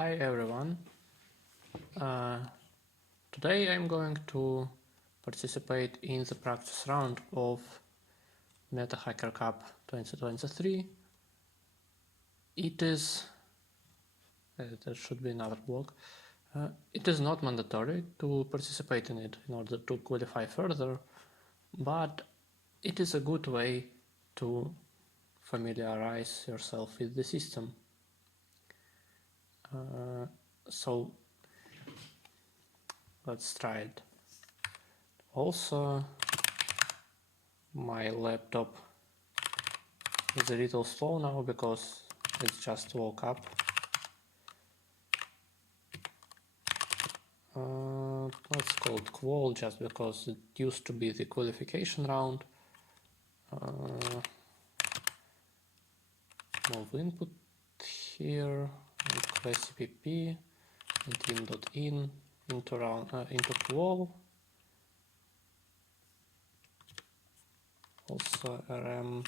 Hi everyone. Today I'm going to participate in the practice round of Meta Hacker Cup 2023. It is, there should be another block. It is not mandatory to participate in it in order to qualify further, but it is a good way to familiarize yourself with the system. So let's try it. Also, my laptop is a little slow now because it just woke up. Let's call it qual just because it used to be the qualification round. Move input here and class cpp and in.in into qual. Also rm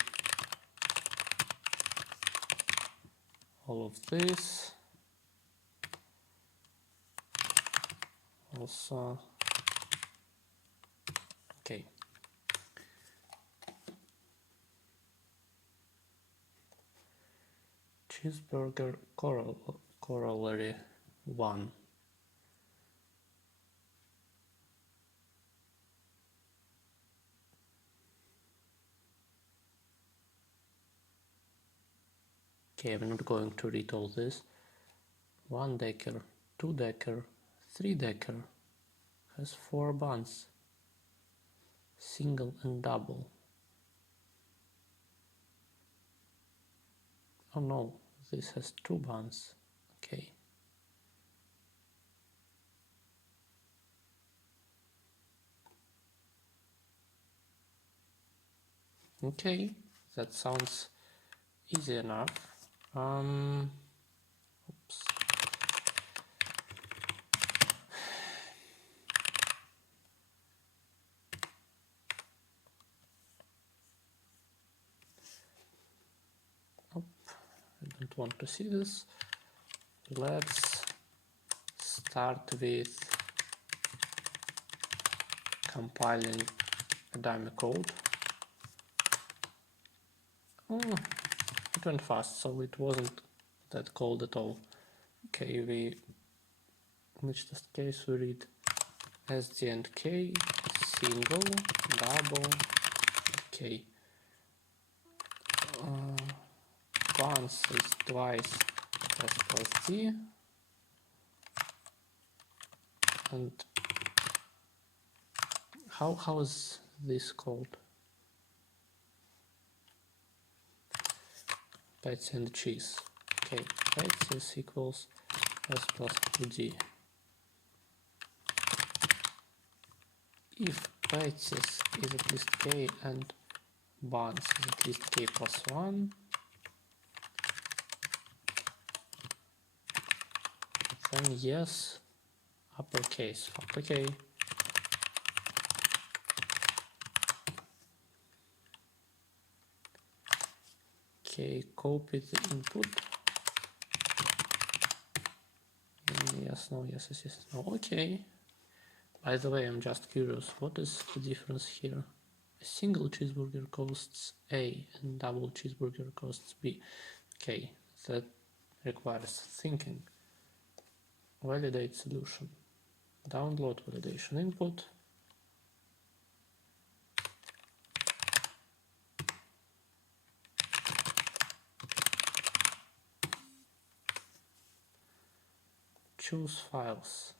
all of this. Also, okay. Cheeseburger corollary 1. Okay, I'm not going to read all this. 1 decker, 2 decker, 3 decker, has 4 buns, single and double. Oh no, this has 2 buns. Okay. Okay, that sounds easy enough. Oops. I don't want to see this. Let's start with compiling a dummy code. Oh, it went fast, so it wasn't that cold at all. Okay, in which test case we read SD and K, single, double, okay. Once is twice S plus D, and how is this called? Patty and cheese. Okay, patty equals S plus 2D. If patties is at least K and buns is at least K plus 1, then yes, uppercase, okay. Okay, copy the input. Yes, no, yes, no, okay. By the way, I'm just curious, what is the difference here? A single cheeseburger costs A and double cheeseburger costs B. Okay, that requires thinking. Validate solution. Download validation input. Choose files.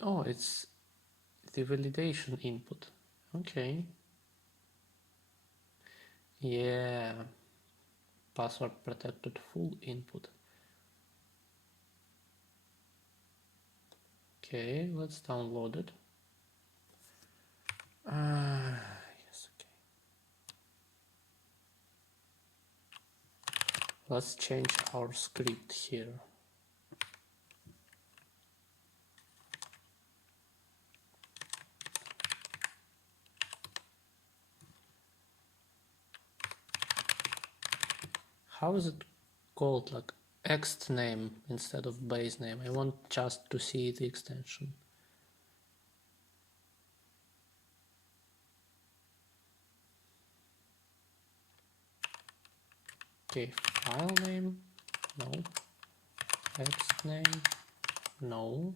Oh, it's the validation input. Okay. Yeah. Password protected full input. Okay, let's download it. Yes, okay. Let's change our script here. How is it called, like ext name instead of base name? I want just to see the extension. Okay, file name, no. Ext name, no.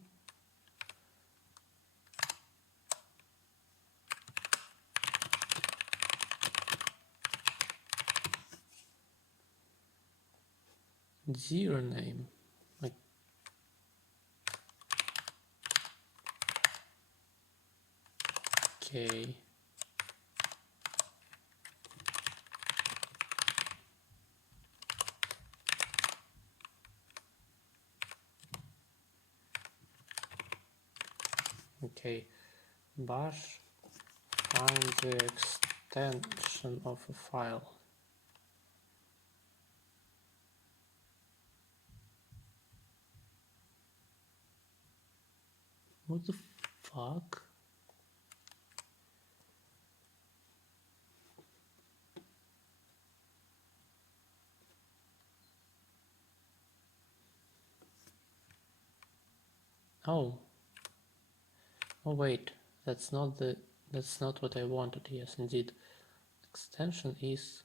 Zero name, like okay. Okay, bash find the extension of a file. What the fuck? Oh. Oh wait, that's not what I wanted. Yes, indeed. Extension is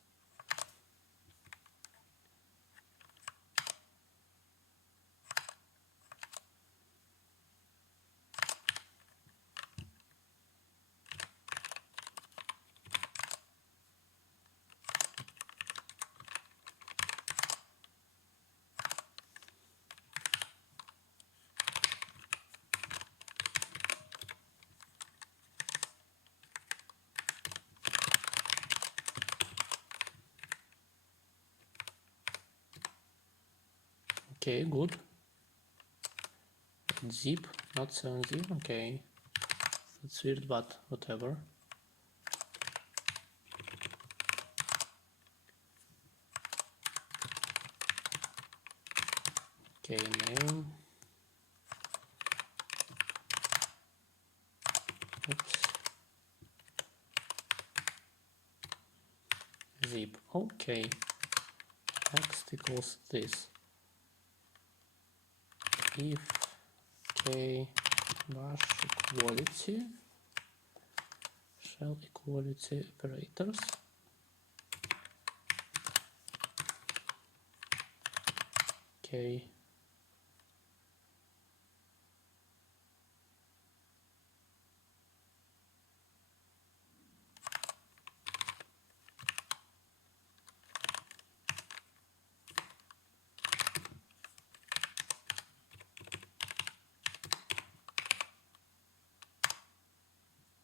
okay, good. Zip, not 7zip, okay. That's weird, but whatever. Okay, name. Oops. Zip, okay. Next equals this. If k bash equality shell equality operators. Okay.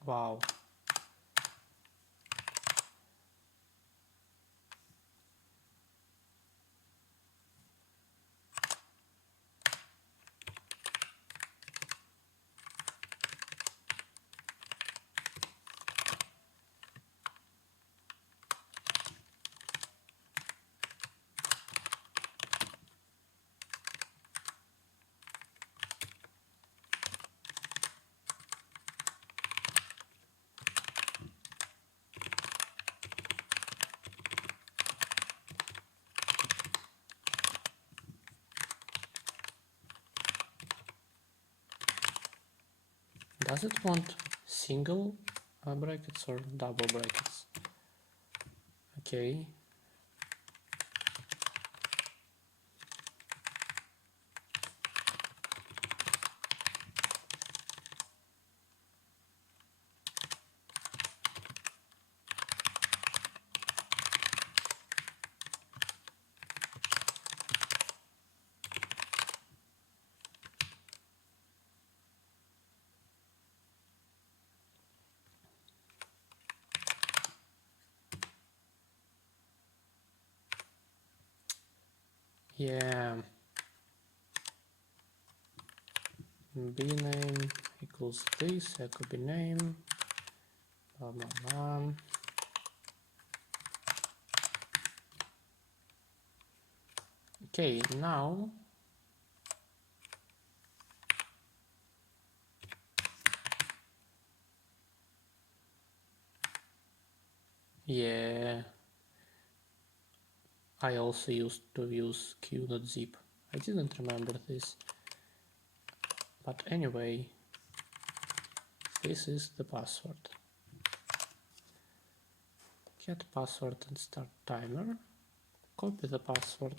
Wow. Does it want single brackets or double brackets? Okay. Yeah. B name equals this, echo B name. Blah, blah, blah. Okay, now yeah. I also used to use q.zip. I didn't remember this, but anyway, this is the password. Get password and start timer. Copy the password.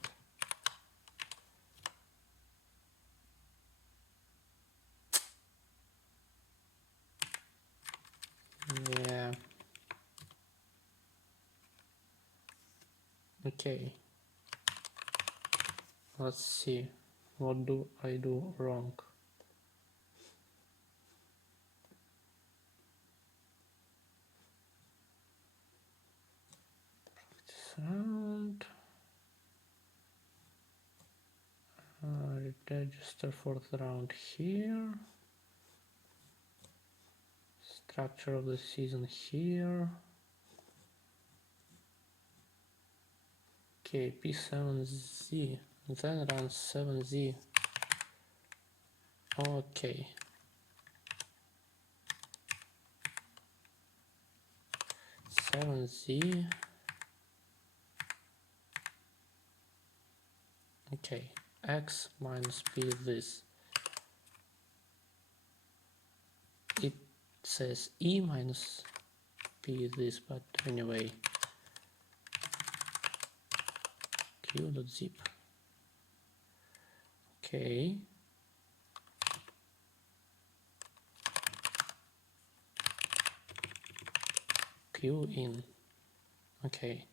Yeah. Okay. Let's see. What do I do wrong? Sound. Register for the round here. Structure of the season here. Okay, P7Z, then run 7Z. Okay. Seven Z. Okay, X minus P this. It says E minus P this, but anyway. Q.zip. Okay. Q in. Okay.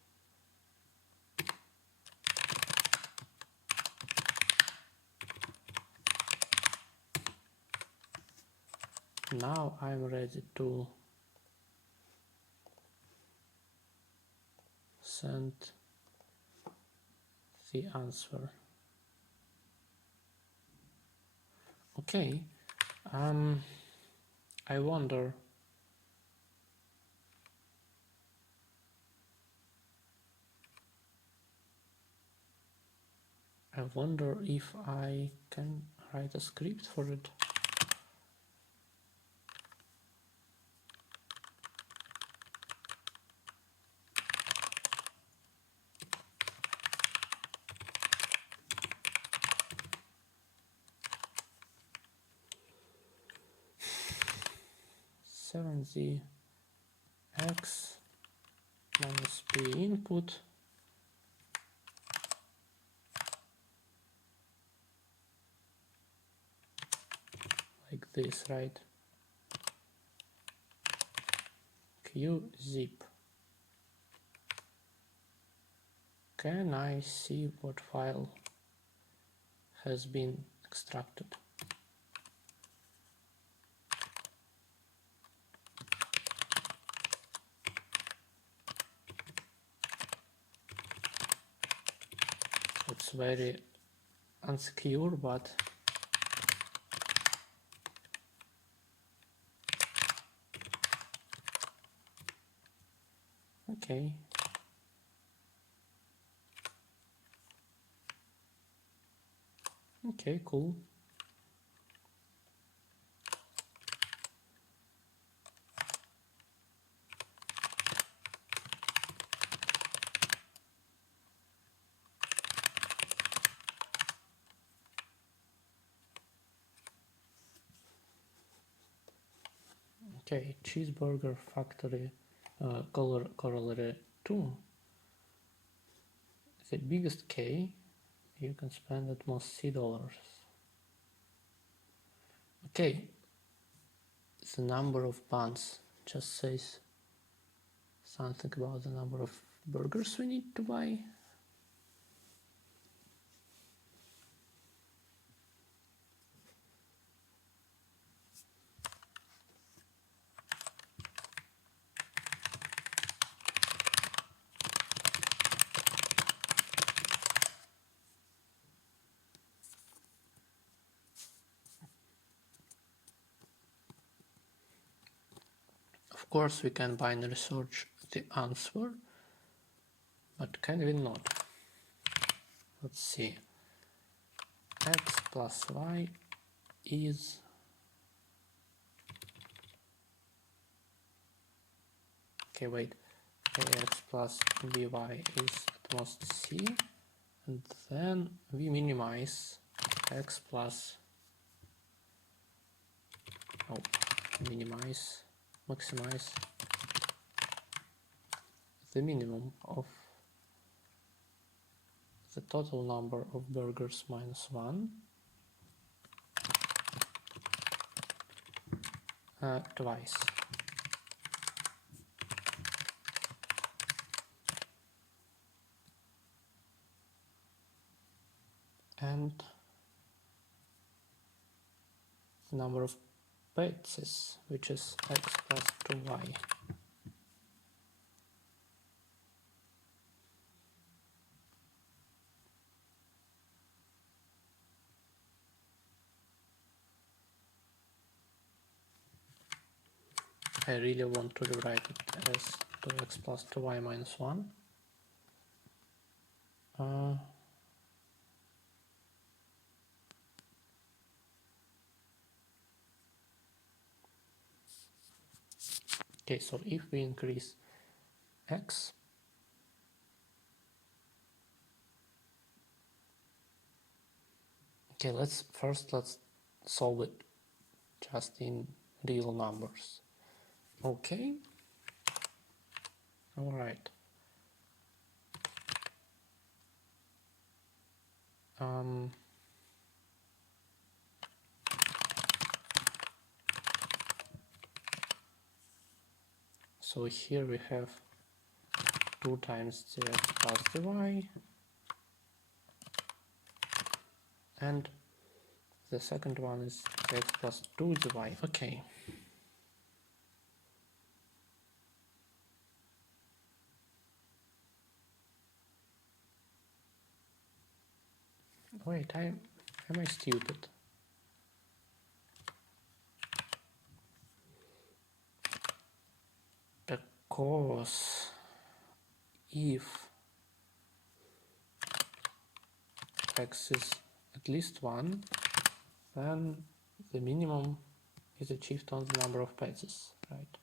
Now I'm ready to send the answer. Okay. I wonder if I can write a script for it. Seven Z X minus P input. Like this, right? Q.zip. Can I see what file has been extracted? It's very unsecure, but okay. Okay, cool. Okay, cheeseburger factory corollary 2. The biggest K, you can spend at most $C. Okay, the number of buns just says something about the number of burgers we need to buy. Of course, we can binary search the answer, but can we not? Let's see. X plus Y is okay, wait. Ax plus by is at must c, and then we minimize x plus, maximize the minimum of the total number of burgers minus 1 twice. And the number of pizzas, which is x plus 2y. I really want to rewrite it as 2x plus 2y minus 1. Okay, so if we increase x, okay, let's solve it just in real numbers. Okay, all right. So here we have 2 times the x plus the y, and the second one is x plus 2 the y. Okay. Wait, am I stupid? Because if x is at least 1, then the minimum is achieved on the number of pizzas, right?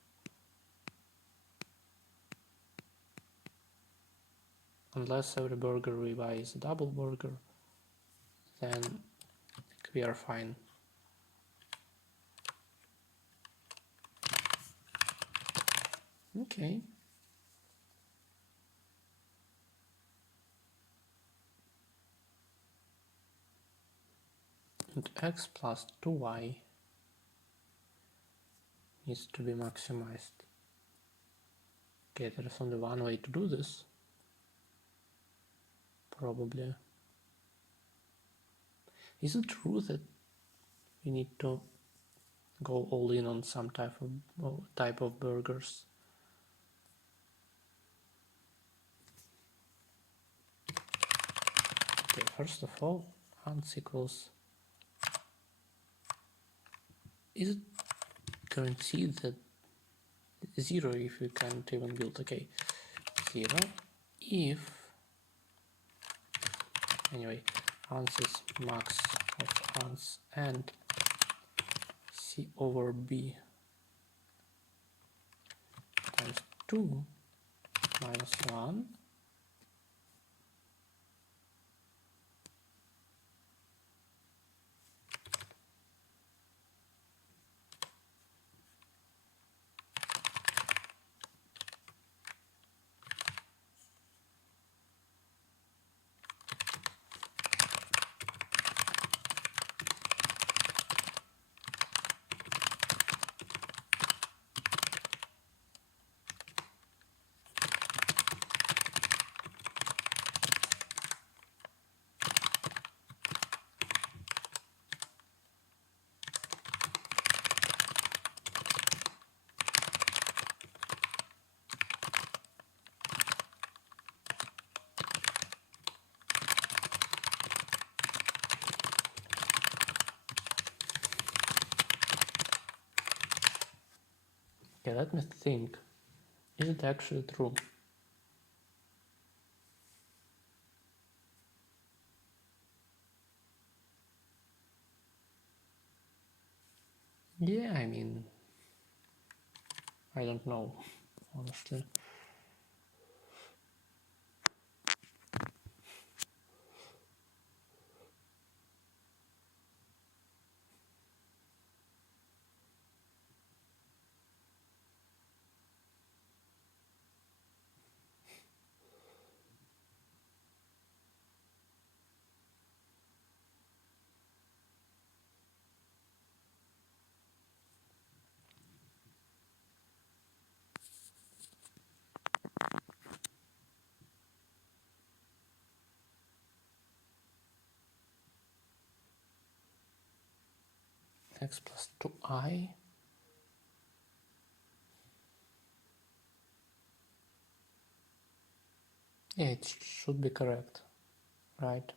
Unless every burger we buy is a double burger, then we are fine. Okay. And x plus 2y needs to be maximized. Okay, there is only one way to do this. Probably. Is it true that we need to go all in on some type of burgers? Okay, first of all, ans equals. Is it guaranteed that 0 if we can't even build? Okay, 0 if, anyway, ans is max of ans and c over b times 2 minus 1. Okay, let me think. Is it actually true? Yeah, I mean, I don't know, honestly. x plus 2i. Yeah, it should be correct, right?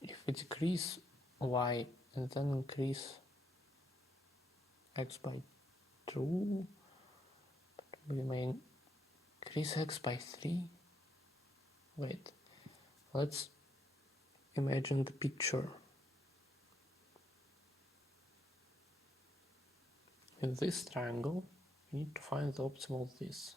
If we decrease y and then increase x by 2, we may increase x by 3. Wait, let's imagine the picture. In this triangle, we need to find the optimal of this.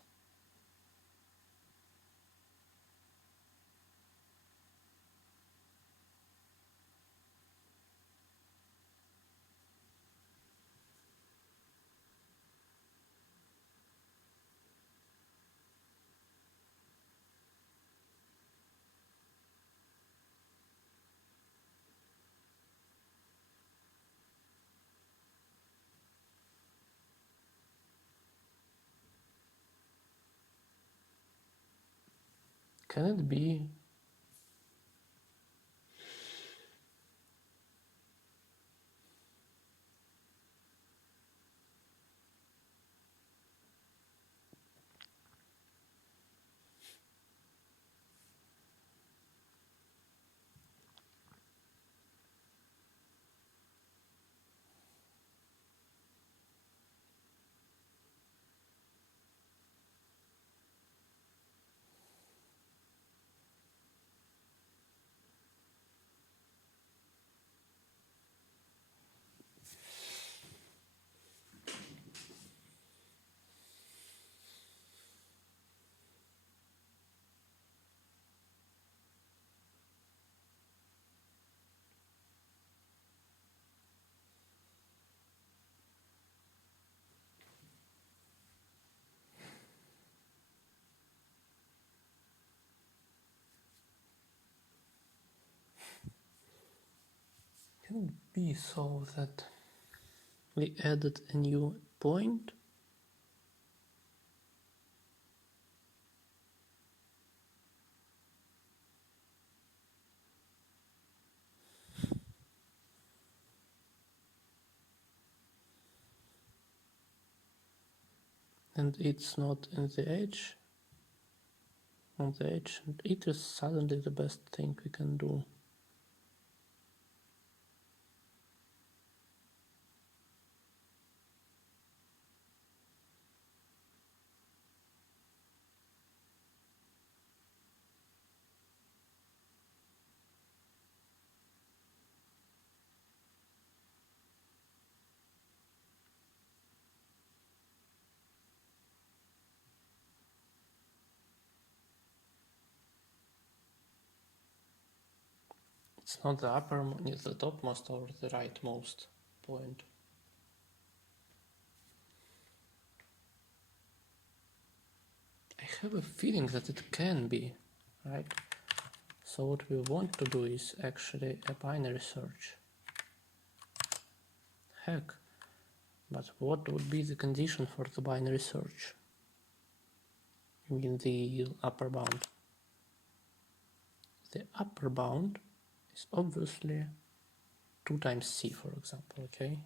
Can it be so that we added a new point and it's not in the edge, on the edge, and it is suddenly the best thing we can do. It's not the uppermost, the topmost or the rightmost point. I have a feeling that it can be, right? So what we want to do is actually a binary search. Heck, but what would be the condition for the binary search? You mean the upper bound? The upper bound is obviously 2 times c, for example, okay?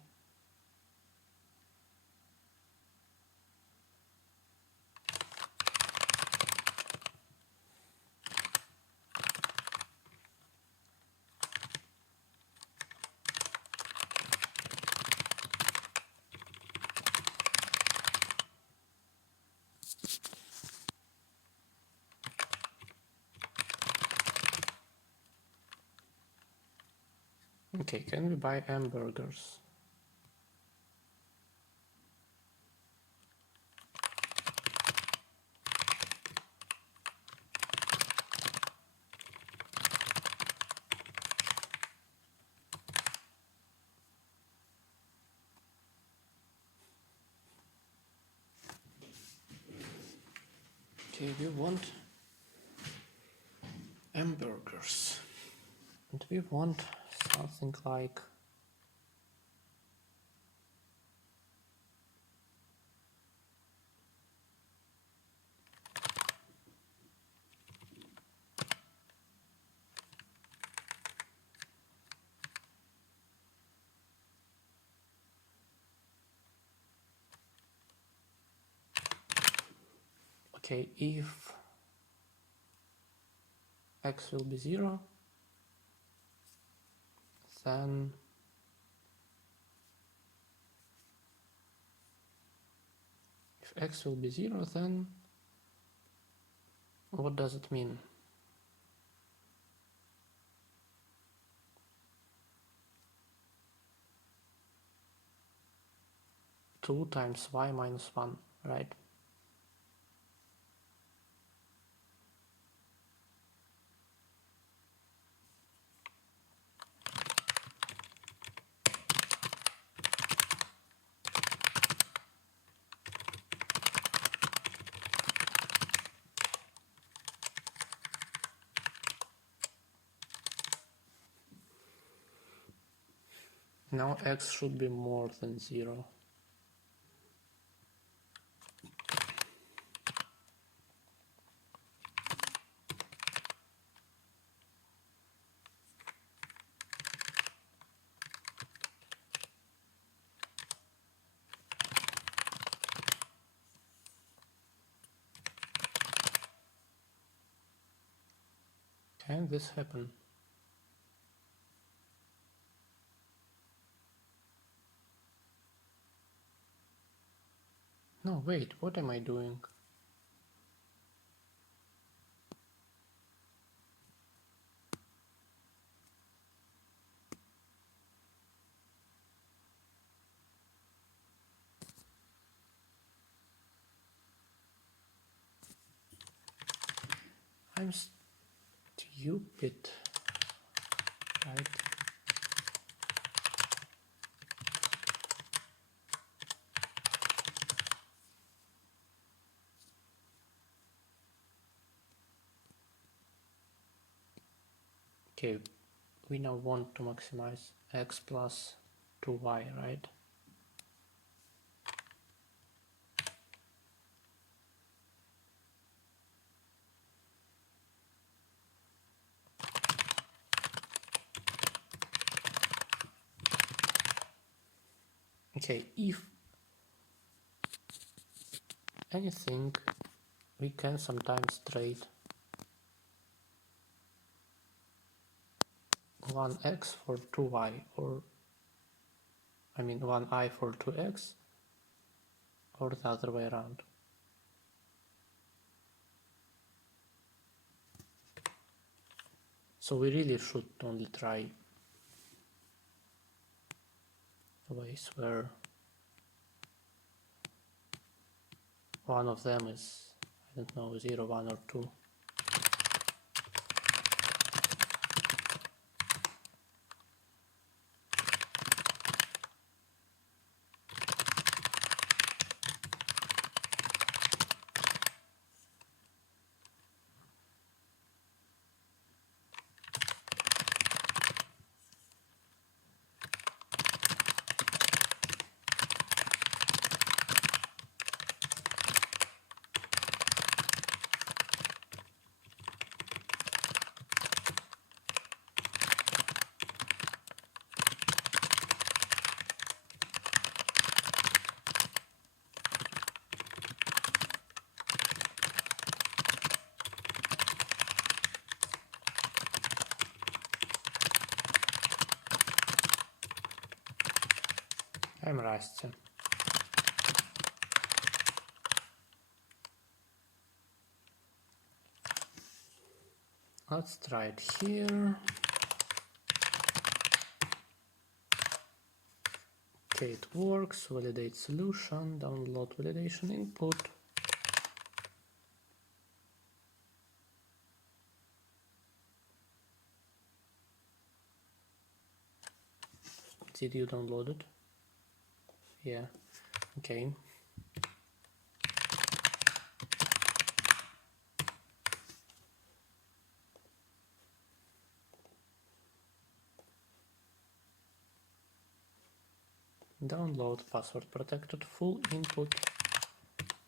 Okay, can we buy hamburgers? Okay, we want hamburgers. And we want something like Okay, if x will be 0, then if x will be 0, then what does it mean? Two times y minus 1, right? Now x should be more than 0. Can this happen? No, wait, what am I doing? I'm stupid, right? Okay, we now want to maximize x plus 2y, right? Okay, if anything, we can sometimes trade 1x for 2y, or I mean 1i for 2x, or the other way around. So we really should only try ways where one of them is, I don't know, 0, 1 or 2. I'm rusty. Let's try it here. Okay, it works. Validate solution, download validation input. Did you download it? Yeah, okay. Download password protected full input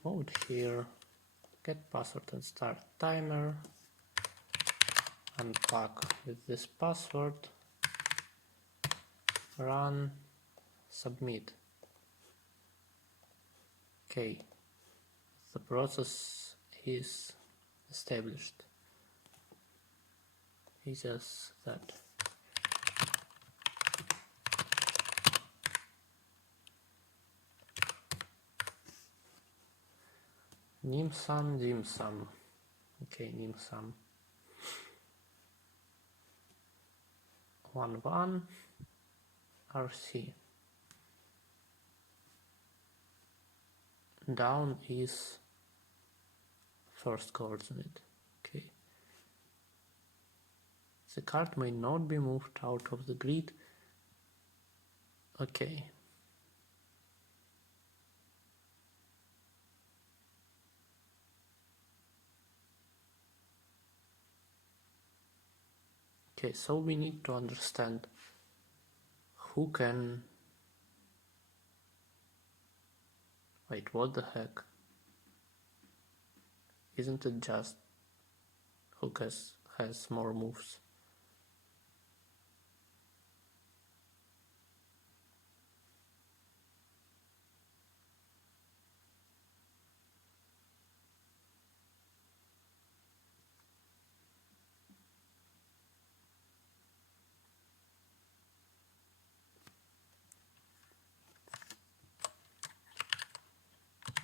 mode here. Get password and start timer. Unpack with this password. Run. Submit. Okay. The process is established. Easy as that. Nim sum, dim sum. Okay, nim sum. 1 1 RC. Down is first coordinate. Okay. The card may not be moved out of the grid. Okay. Okay, so we need to understand who can... Wait, what the heck? Isn't it just who has more moves?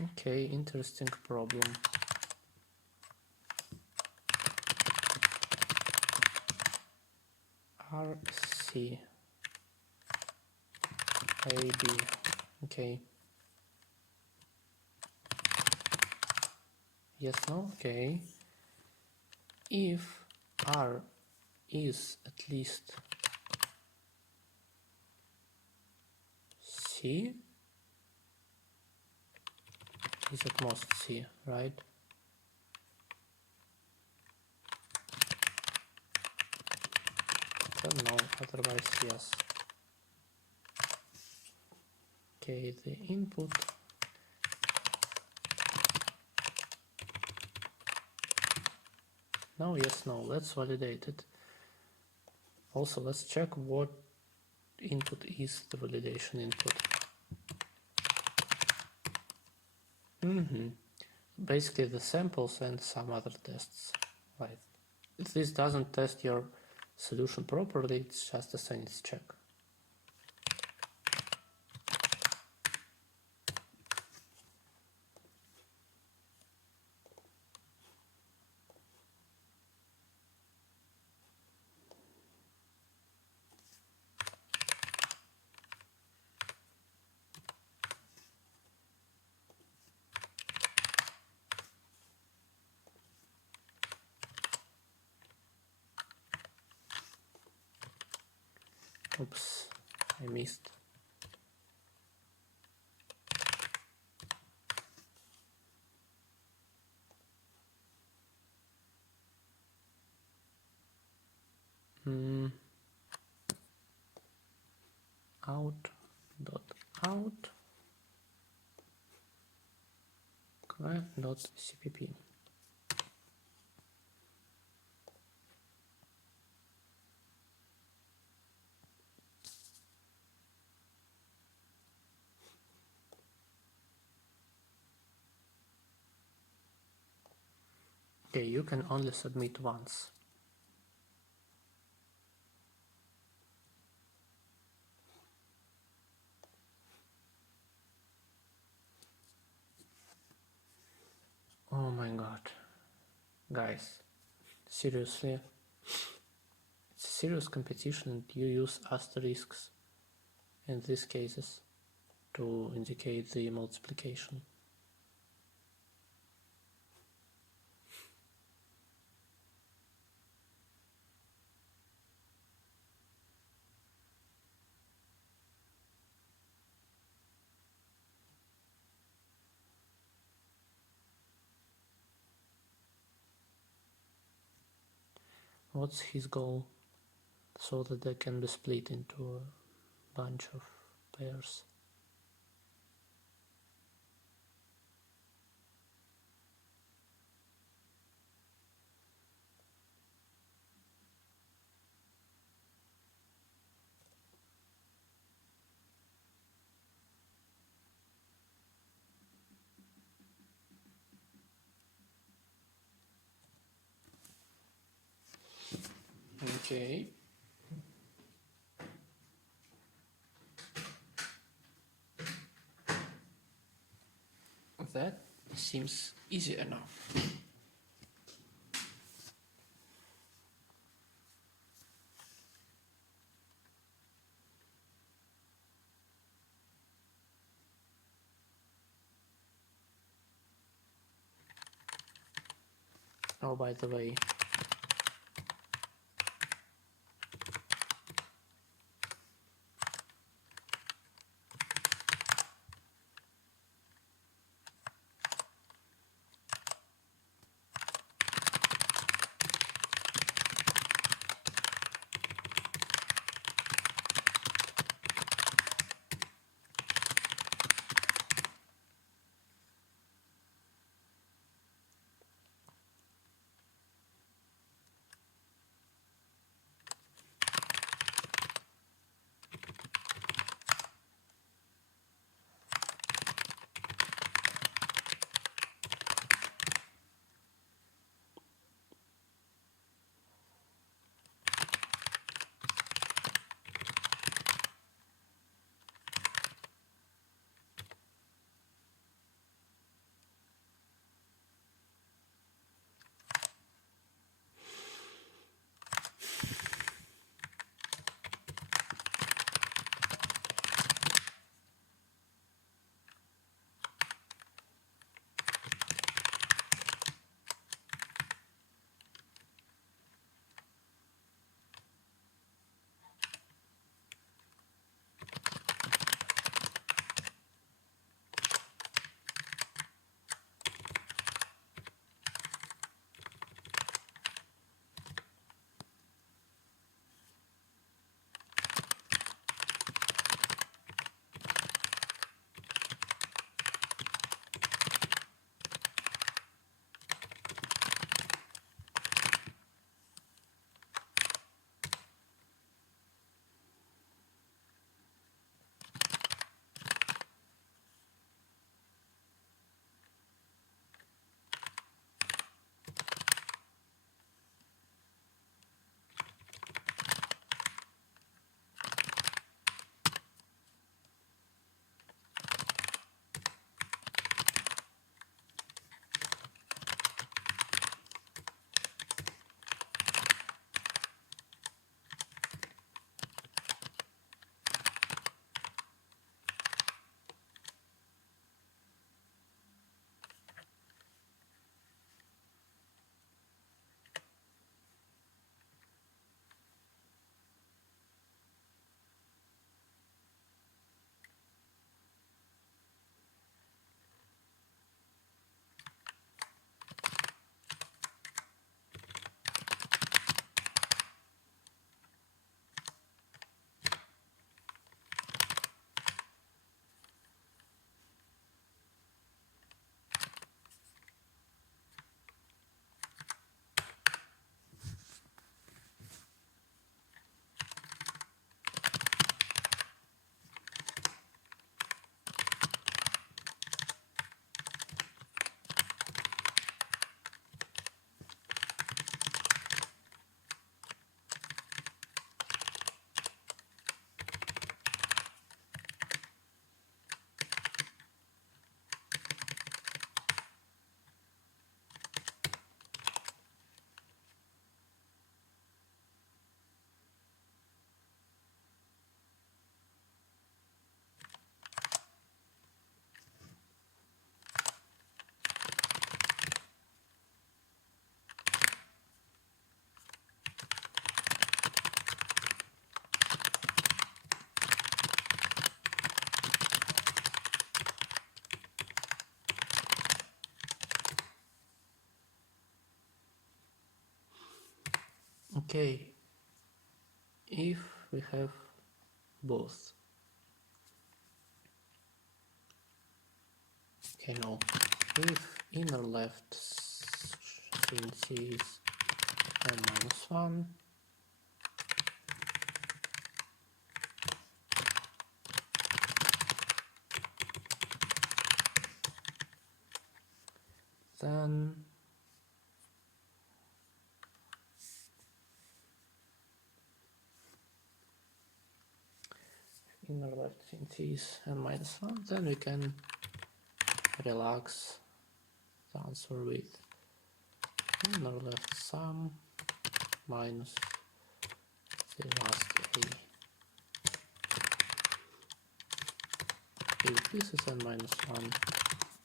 Okay, interesting problem. RC AB. Okay. Yes, no? Okay. If R is at least C, is at most C, right? Don't know, otherwise yes. Okay, the input no, yes, no, let's validate it. Also, let's check what input is the validation input. Basically the samples and some other tests. Right. If this doesn't test your solution properly, it's just a sanity check. Oops, I missed. Out .cpp. Okay, you can only submit once. Oh my god. Guys, seriously, it's a serious competition and you use asterisks in these cases to indicate the multiplication. What's his goal? So that they can be split into a bunch of pairs. Okay. That seems easier now. Oh, by the way, okay, if we have both, okay, no, if inner left since is n-1, then inner left CNC is n-1, then we can relax the answer with inner left sum minus the last a. If this is n-1,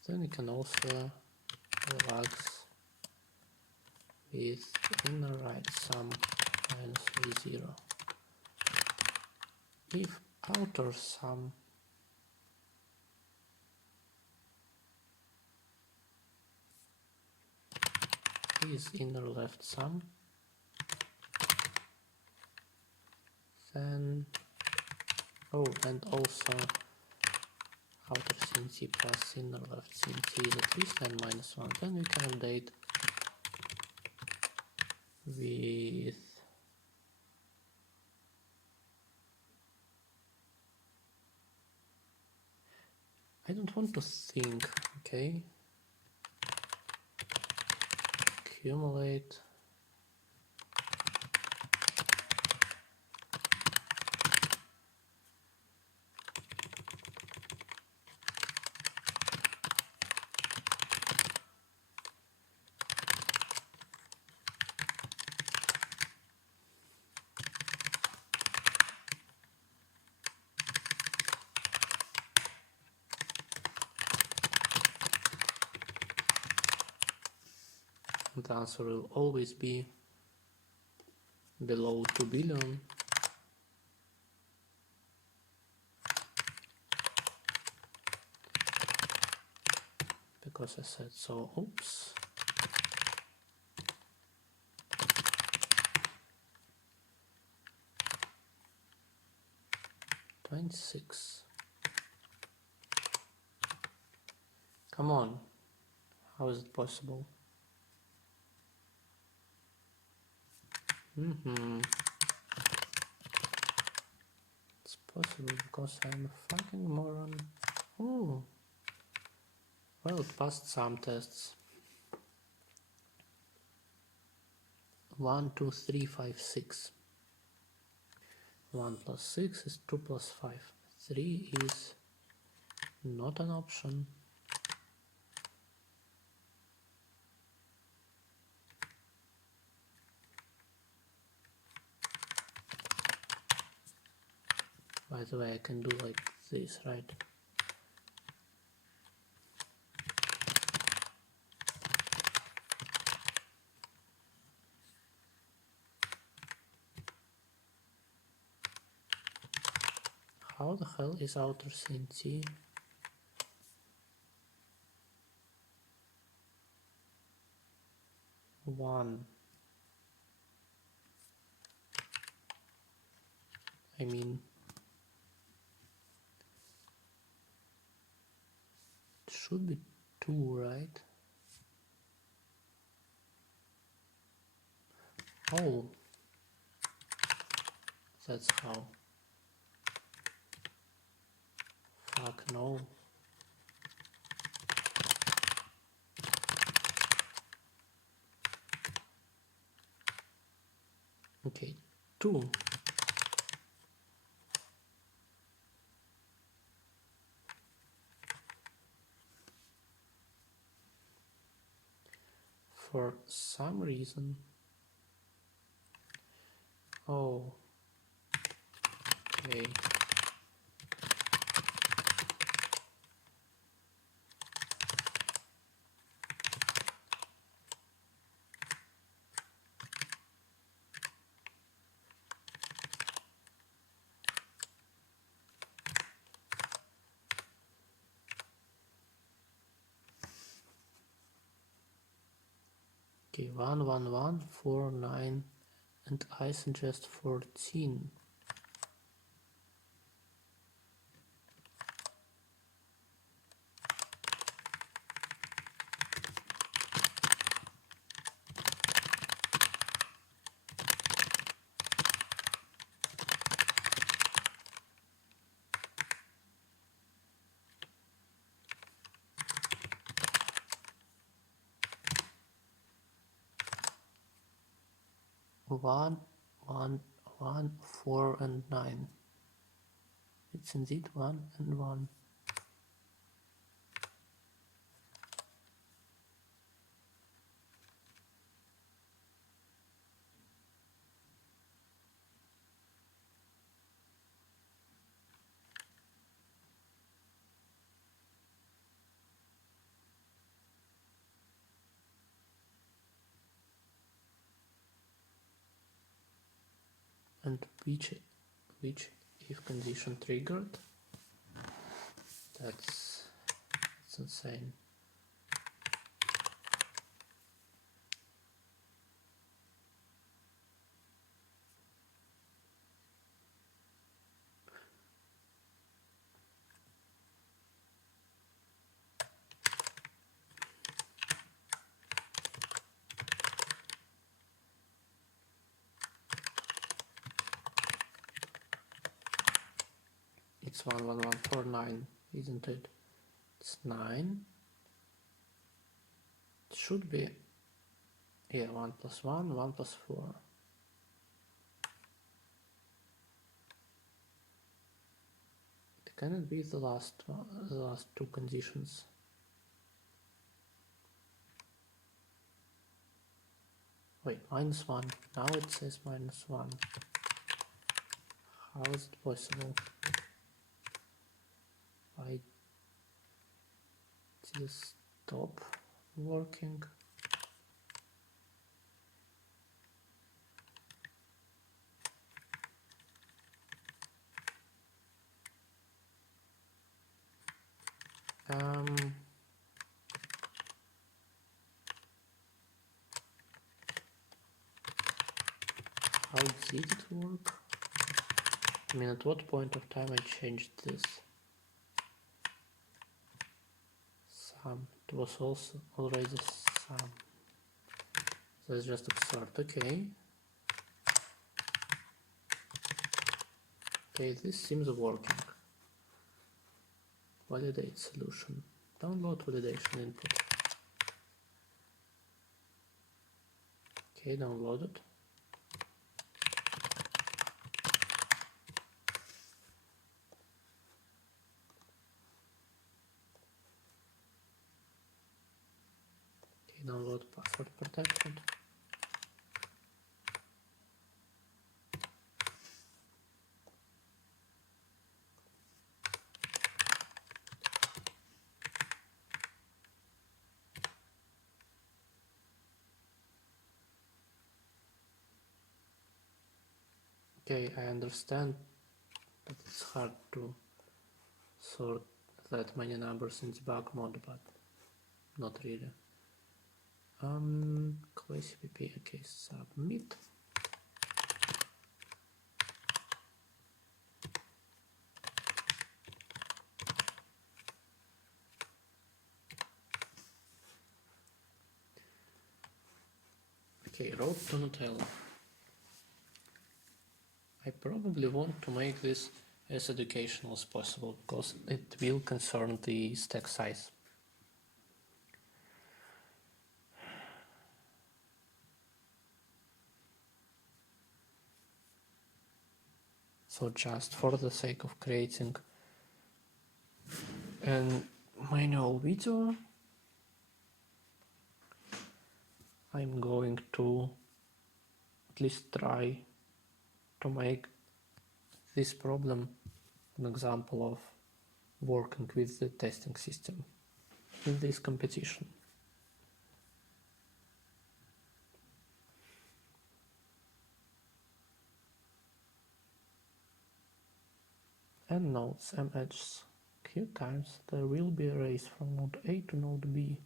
then we can also relax with inner right sum minus v0. If outer sum is inner left sum, then and also outer CNC plus inner left CNC is at least n-1, then we can update with I don't want to think, okay? Accumulate the answer will always be below 2 billion. Because I said so. Oops. $26. Come on. How is it possible? It's possible because I'm a fucking moron. Oh. Well, it passed some tests. 1, 2, 3, 5, 6. 1 plus 6 is 2 plus 5. 3 is not an option. By the way, I can do like this, right? How the hell is outer CNC? One. I mean, it should be 2, right? Oh, that's how. Fuck no. Okay, 2. For some reason. Oh. Okay. Okay, 1, 1, 1, 4, 9, and I suggest 14. One, 1, 1, 4, and 9. It's indeed 1 and 1. And which if condition triggered? That's insane. It's 11149, isn't it? It's 9. It should be, yeah, 1 plus 1, 1 plus 4. It cannot be the last two conditions. Wait, minus 1. Now it says minus 1. How is it possible? Why did it stop working? How did it work? I mean, at what point of time I changed this? Sum. It was also already sum. That's just absurd. Okay. Okay, this seems working. Validate solution. Download validation input. Okay, downloaded. Okay, download password protection. Okay, I understand that it's hard to sort that many numbers in debug mode, but not really. Class CPP, okay, submit. Okay, road to Nutella. I probably want to make this as educational as possible because it will concern the stack size. So just for the sake of creating an manual video, I'm going to at least try to make this problem an example of working with the testing system in this competition. And nodes and edges. Q times there will be a race from node A to node B.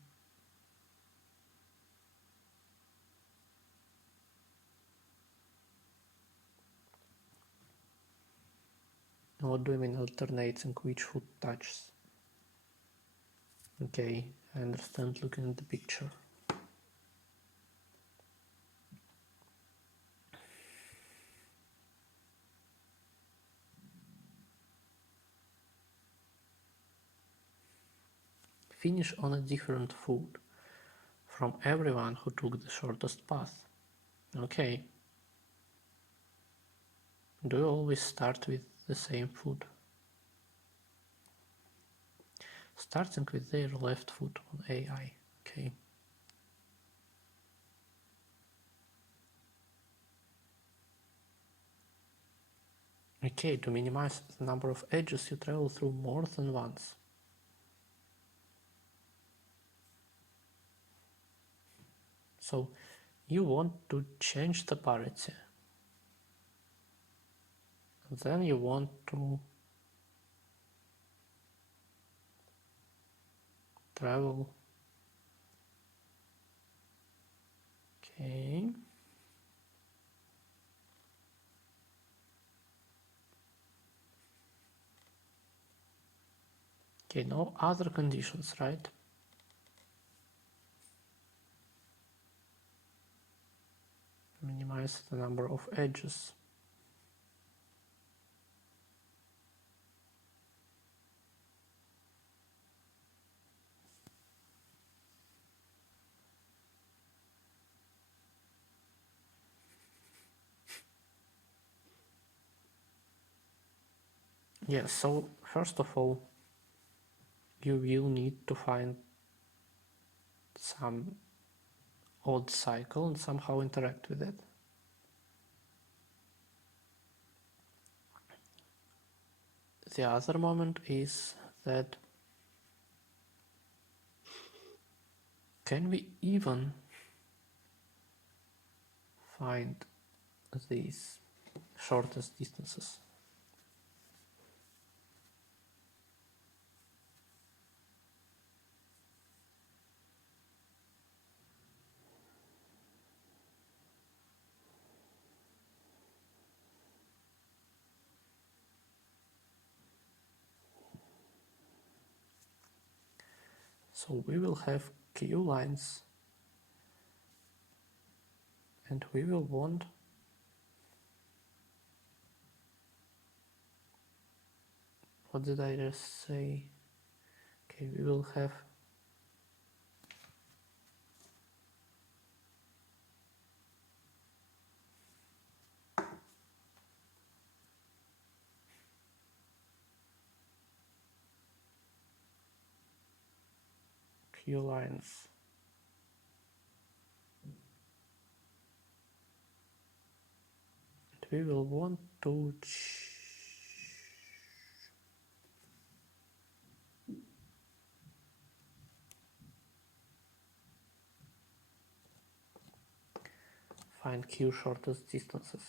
What do you mean alternating which foot touches? Okay, I understand looking at the picture. Finish on a different foot from everyone who took the shortest path. Okay. Do you always start with the same foot? starting with their left foot on AI. Okay. Okay, to minimize the number of edges you travel through more than once. So you want to change the parity. Then you want to travel. Okay. Okay, no other conditions, right? Minimize the number of edges. Yes, so first of all, you will need to find some odd cycle and somehow interact with it. The other moment is that can we even find these shortest distances? So we will have Q lines and we will want what did I just say? Okay, we will have Q lines. And we will want to find Q shortest distances.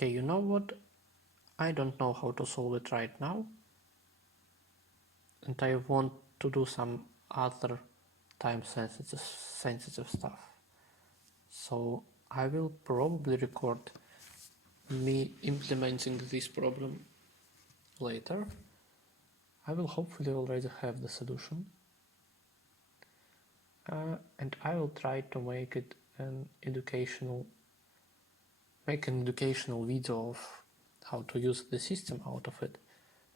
Okay, you know what? I don't know how to solve it right now. And I want to do some other time sensitive stuff. So I will probably record me implementing this problem later. I will hopefully already have the solution. And I will try to make it an educational video of how to use the system out of it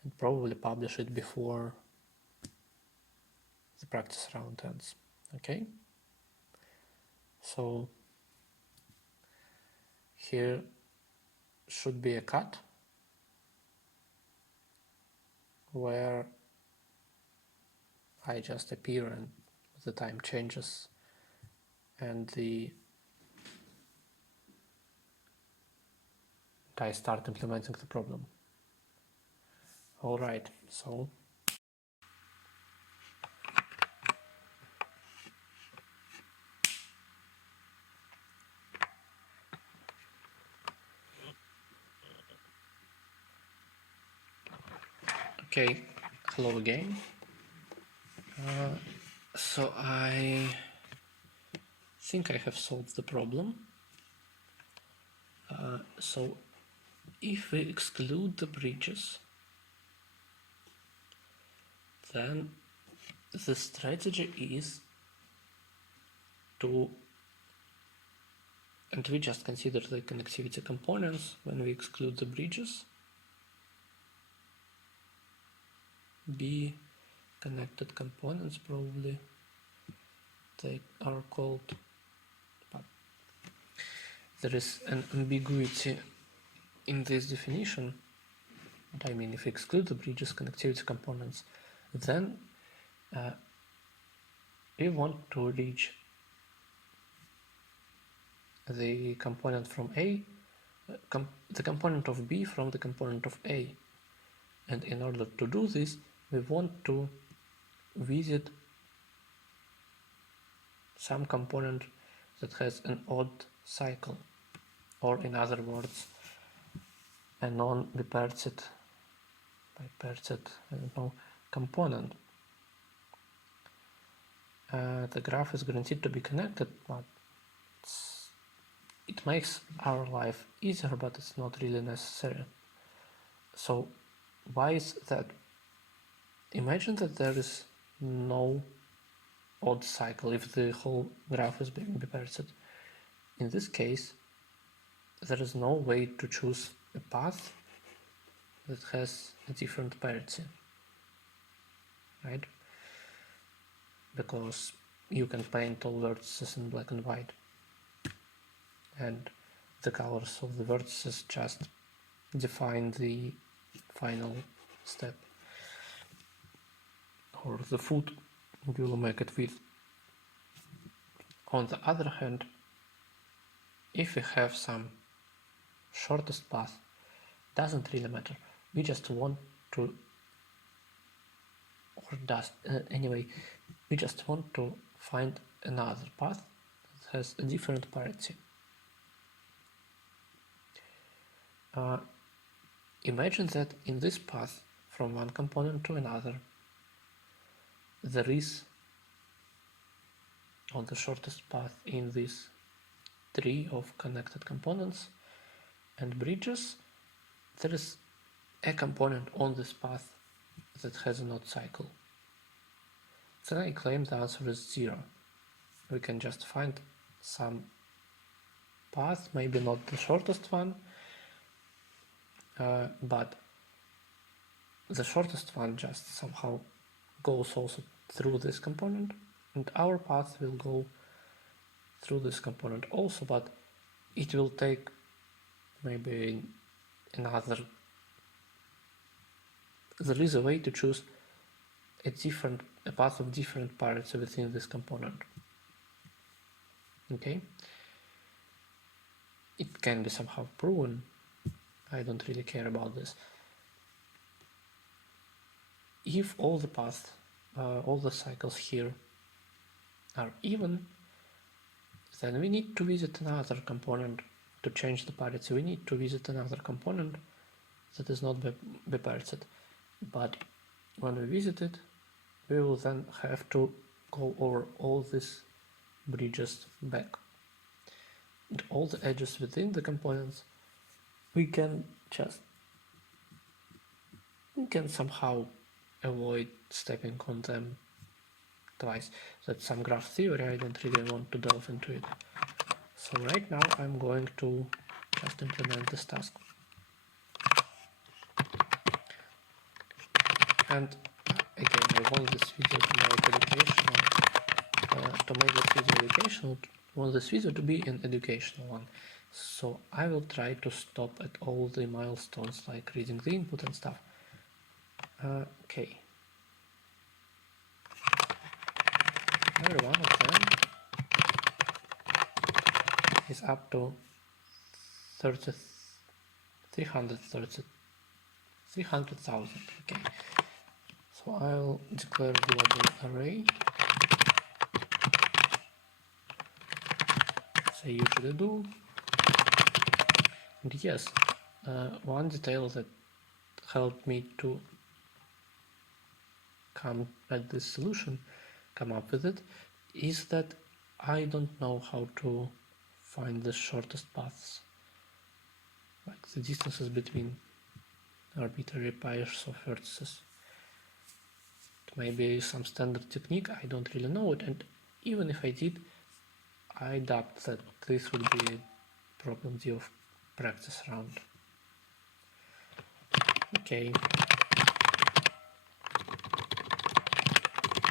and probably publish it before the practice round ends. Okay? So here should be a cut where I just appear and the time changes and I start implementing the problem. Alright, so okay, hello again. So I think I have solved the problem. So if we exclude the bridges, then the strategy is to, and we just consider the connectivity components when we exclude the bridges, B connected components probably they are called, but there is an ambiguity in this definition. What I mean, if we exclude the bridges connectivity components, then we want to reach the component from A, the component of B from the component of A. And in order to do this, we want to visit some component that has an odd cycle, or in other words, a non-bipartite, component. The graph is guaranteed to be connected, but it makes our life easier, but it's not really necessary. So why is that? Imagine that there is no odd cycle if the whole graph is being bipartite. In this case, there is no way to choose a path that has a different parity, right? Because you can paint all vertices in black and white, and the colors of the vertices just define the final step, or the foot you will make it with. On the other hand, if we have some shortest path, doesn't really matter. We just want to, or does anyway, we just want to find another path that has a different parity. Imagine that in this path from one component to another, there is, on the shortest path in this tree of connected components and bridges, there is a component on this path that has an odd cycle. Then I claim the answer is 0. We can just find some path, maybe not the shortest one, but the shortest one just somehow goes also through this component, and our path will go through this component also, but it will take maybe another. There is a way to choose a path of different parity within this component. Okay? It can be somehow proven. I don't really care about this. If all the paths, all the cycles here are even, then we need to visit another component to change the parity. We need to visit another component that is not bipartite. But when we visit it, we will then have to go over all these bridges back. And all the edges within the components, we can somehow avoid stepping on them twice. That's some graph theory, I don't really want to delve into it. So right now I'm going to just implement this task. And again, I want this video to make educational, want this video to be an educational one. So I will try to stop at all the milestones, like reading the input and stuff. Okay. Every one of them is up to 300,000. Okay. So I'll declare global array. Say usually do. And yes, one detail that helped me to come up with it, is that I don't know how to find the shortest paths. like the distances between arbitrary pairs of vertices. It may be some standard technique, I don't really know it, and even if I did, I doubt that this would be problem D of practice round. Okay.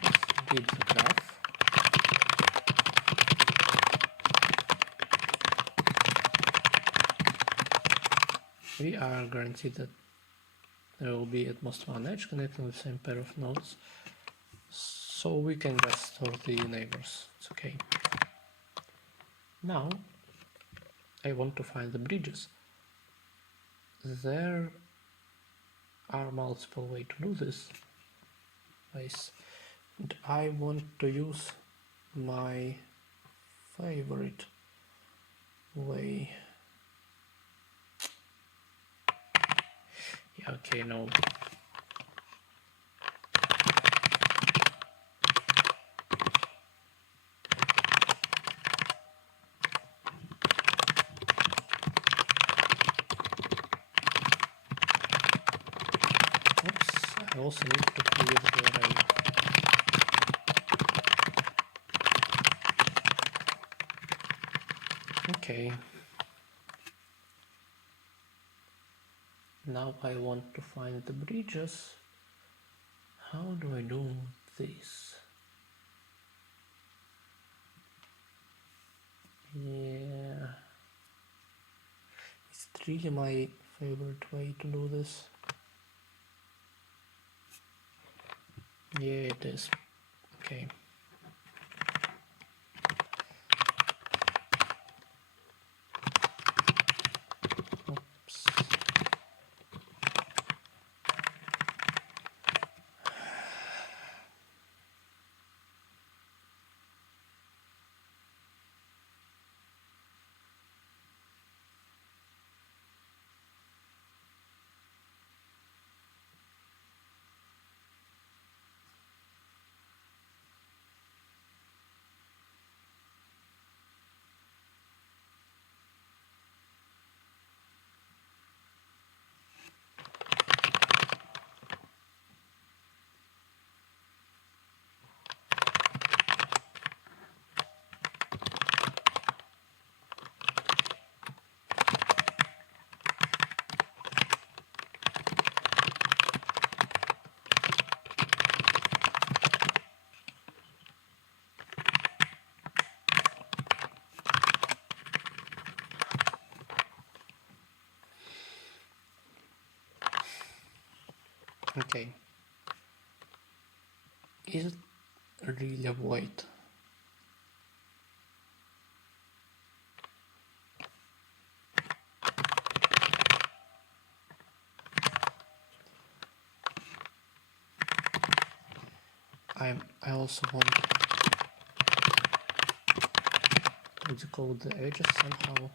Let's build the graph. We are guaranteed that there will be at most one edge connecting the same pair of nodes, so we can just store the neighbors. It's okay. Now I want to find the bridges. There are multiple ways to do this, and I want to use my favorite way. Yeah, okay, no. Oops, I also need to clear the array. Okay. Now I want to find the bridges. How do I do this? Yeah. Is it really my favorite way to do this? Yeah, it is. Okay. Oops. Okay. Is it really a void? I also want to decode the edges somehow.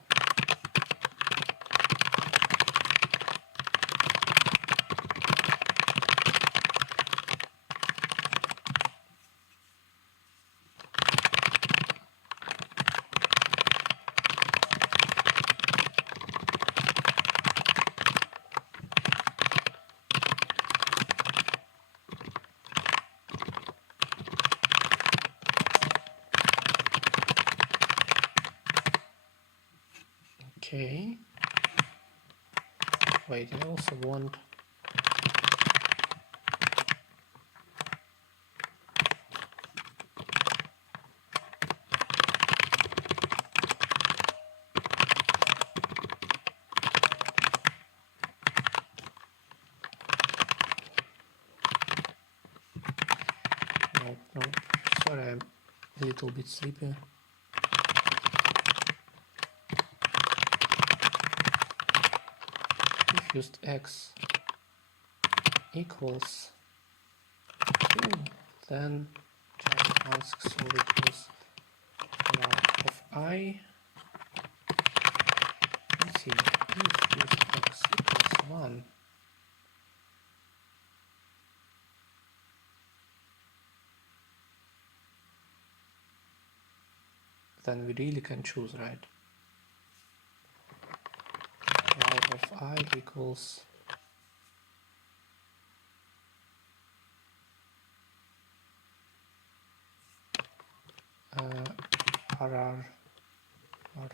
Okay. Wait, I also want no, sorry, I'm a little bit sleepy. If used x equals 2, then just asks so it is of I. Let's see, if used x equals 1, then we really can choose, right? y of I equals RR or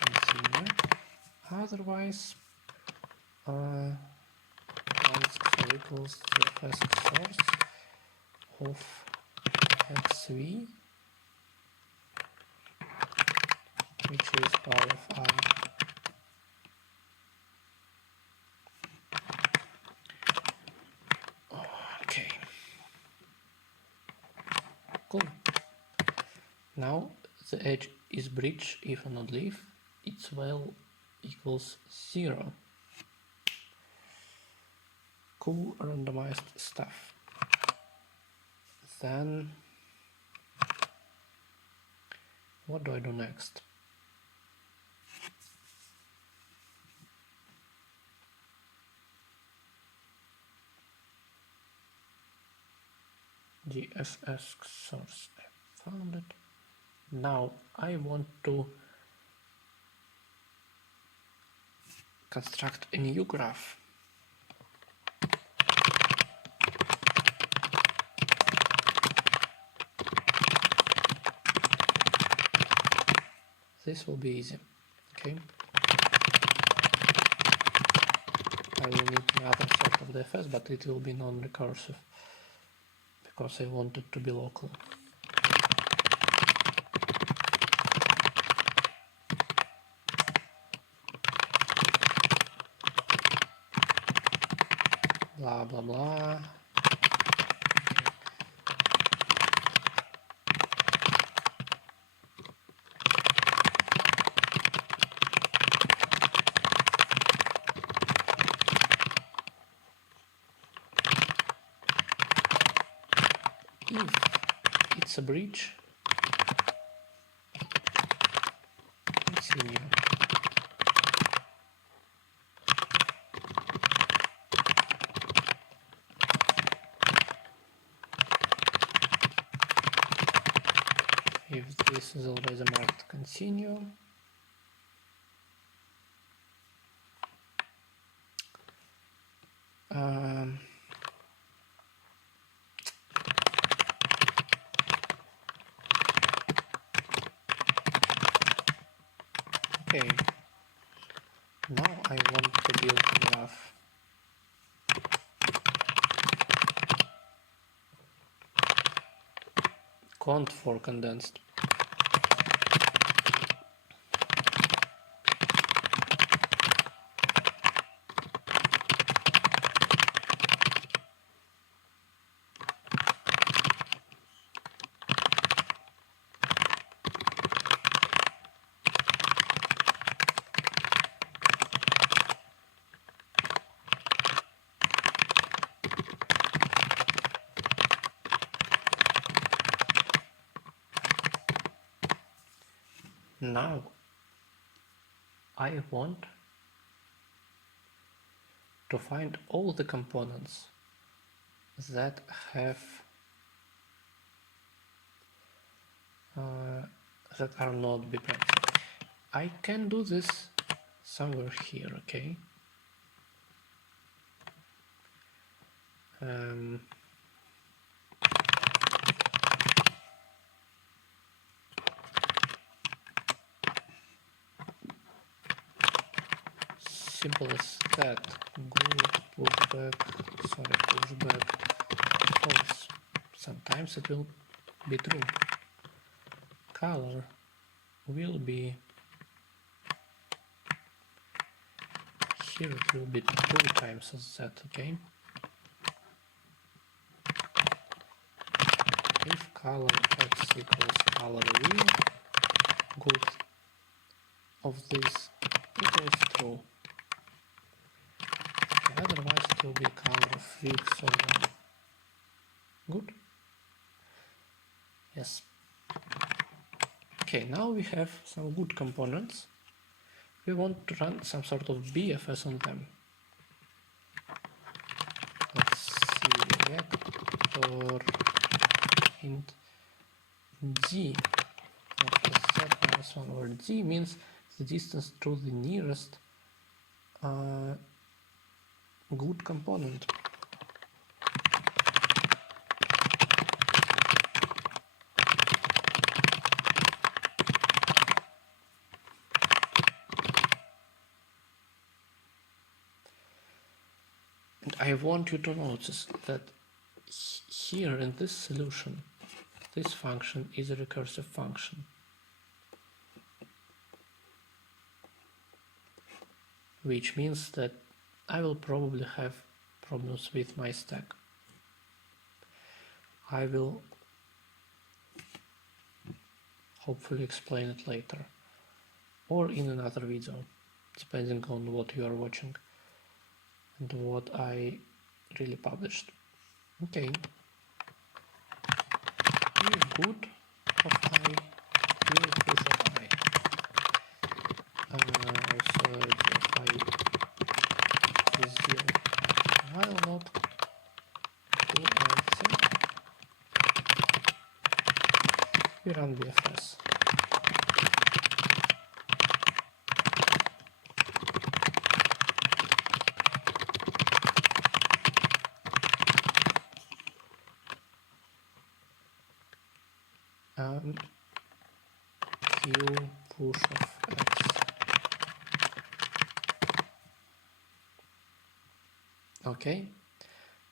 continue. Otherwise, XOR equals TFS source of XV, which is power of I. Okay. Cool. Now the edge is bridge if and not leaf. Its val equals 0. Cool randomized stuff. Then what do I do next? GFS source, I found it. Now I want to construct a new graph. This will be easy, okay? I will need another sort of DFS, but it will be non-recursive because I want it to be local. Blah blah blah. If it's a bridge, continue. If this is already marked continue, okay, now I want to build a graph. Cont for condensed. Now I want to find all the components that have that are not biprime. I can do this somewhere here, okay? Simple as that. Pushback, false. Sometimes it will be true. Color will be here. It will be 2 times as that. Okay. If color x equals color v, good of this equals true. Otherwise it will be color of v so on. Good? Yes. Okay, now we have some good components. We want to run some sort of BFS on them. Let's see, vector int d of z minus 1, where d means the distance to the nearest good component. And I want you to notice that here in this solution, this function is a recursive function, which means that I will probably have problems with my stack. I will hopefully explain it later or in another video, depending on what you are watching and what I really published. Okay, if good of I, here push of I. Also if I is 0, I will not do anything. We run BFS. And Q push of X. Okay,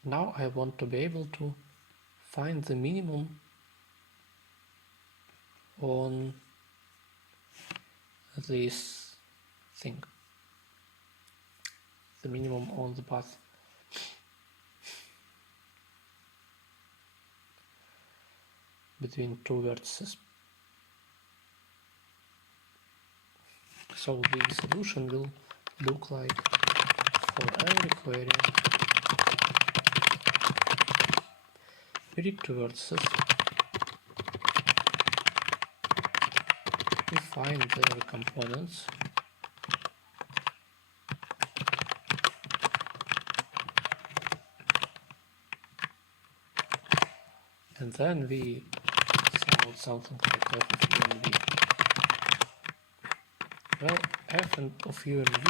now I want to be able to find the minimum on this thing, the minimum on the path. Between two vertices. So the solution will look like for every query we read two vertices, we find their components, and then we solve something like f of u and v. Well, f of u and v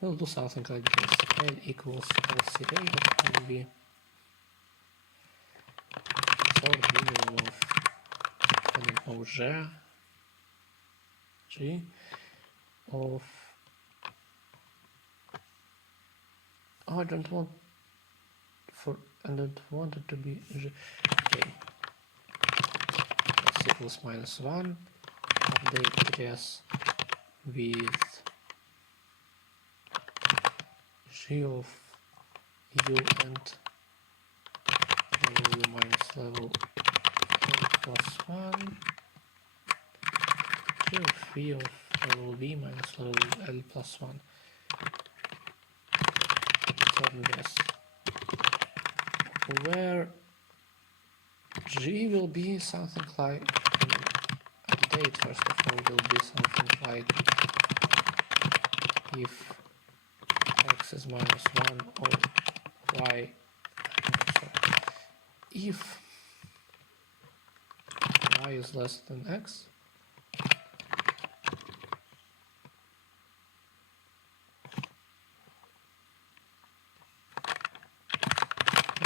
we'll do something like this. L equals LCA of u and v. So the minimum of, I don't know, G of, oh, I don't want it to be G. Okay. X equals -1. Update yes with G of u and level u minus level L plus 1. G of v of level v minus level L plus 1. Certain guess. Where G will be something like, update first of all will be something like if x is -1 or y, sorry, if y is less than x,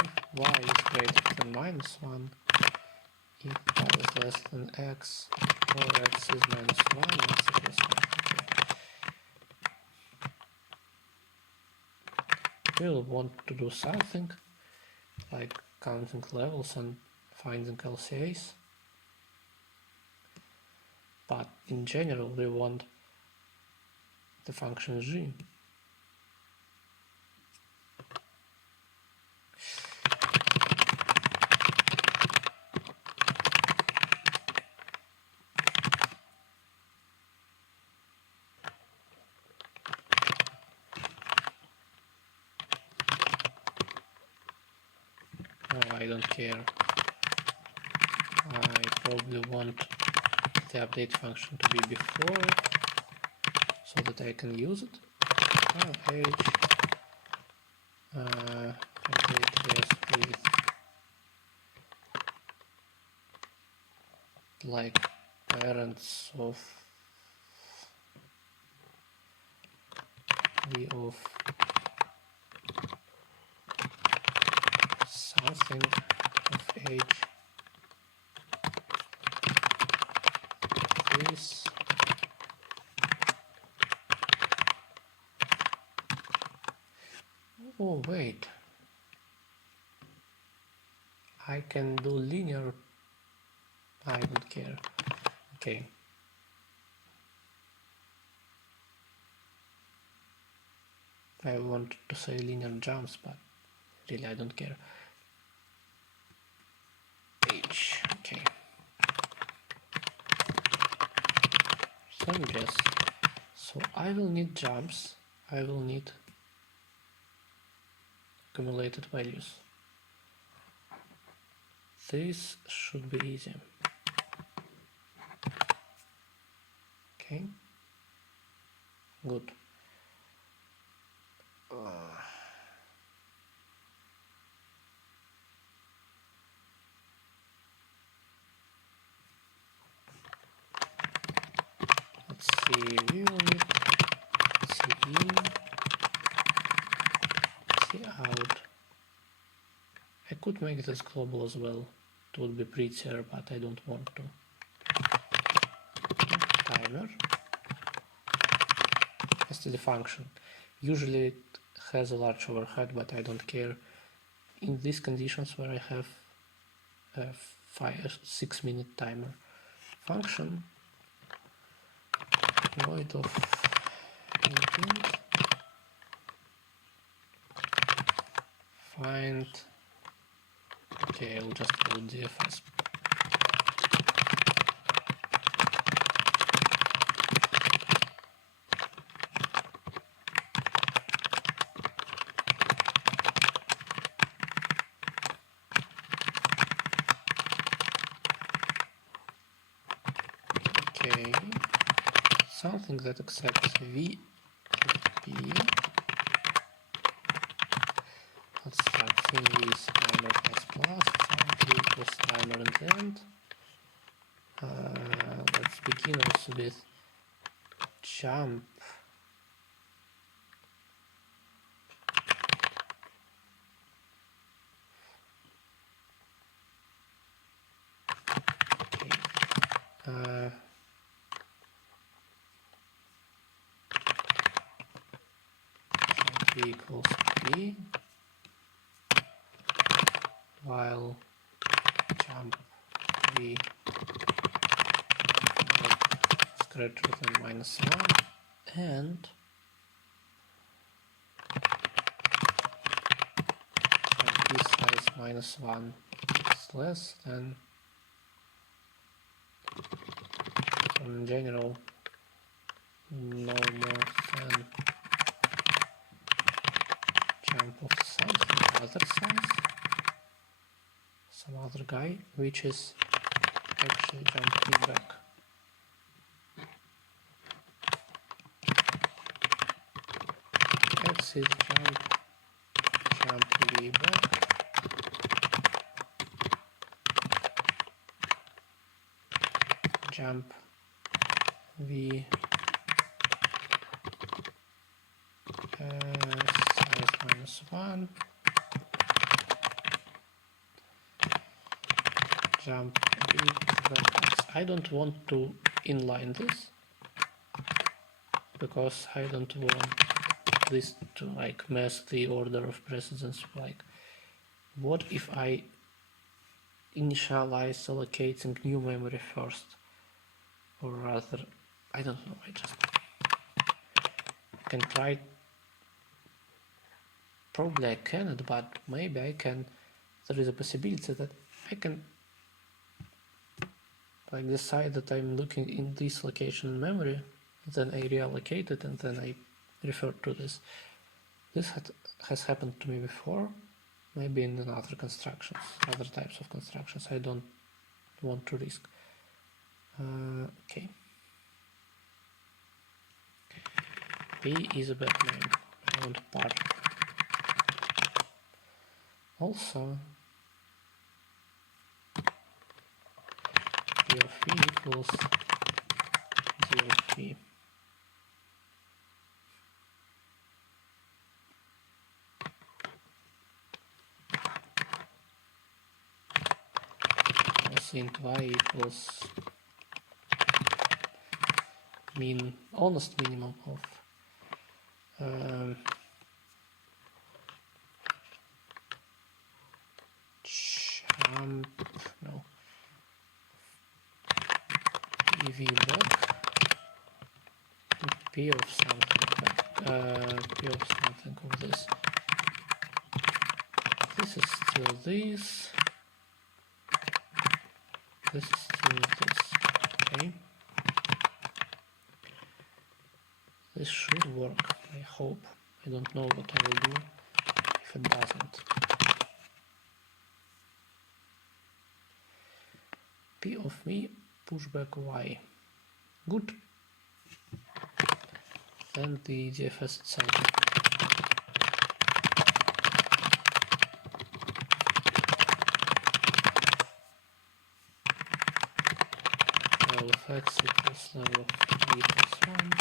if y is greater than -1, if y is less than x, or x is -1, x equals 1. We'll want to do something like counting levels and finding LCAs, but in general we want the function g. I don't care. I probably want the update function to be before so that I can use it. H complete rest with like parents of v of something of age this. Oh wait, I can do linear. I don't care. Okay. I want to say linear jumps, but really I don't care. H. Okay. So yes. So I will need jumps. I will need accumulated values. This should be easy. Okay. Good. Let's see. We will need C in, C out. I could make this global as well. It would be prettier, but I don't want to. Timer. As to the function. Usually it has a large overhead, but I don't care. In these conditions where I have a 6 minute timer, function void of intent find. Okay, I'll just call it DFS. Okay, something that accepts V and P. Let's start seeing this timer s plus, something equals timer in the end. Let's begin also with jump. Okay. V equals P, while jump V is greater than -1 and P size -1 is less than, in general, no more than jump of something other size, some other guy, which is actually jump P back. Exit jump V back. Jump V size -1. Jump V back. I don't want to inline this because I don't want this to like mess the order of precedence. Like, what if I initialize allocating new memory first? Or rather, I don't know, I just can try. Probably I cannot, but maybe I can. There is a possibility that I can like decide that I'm looking in this location in memory, then I reallocate it and then I refer to this. This has happened to me before, maybe in other constructions, other types of constructions. I don't want to risk. Okay. P is a bad name. I want part. Also P of v equals d of v. Also int y equals honest minimum of ev back p of something p of something of this. This is still this. This is still this. Okay. This should work, I hope. I don't know what I will do if it doesn't. P of v pushback y. Good. Then the DFS itself. Level of x equals level of v plus 1.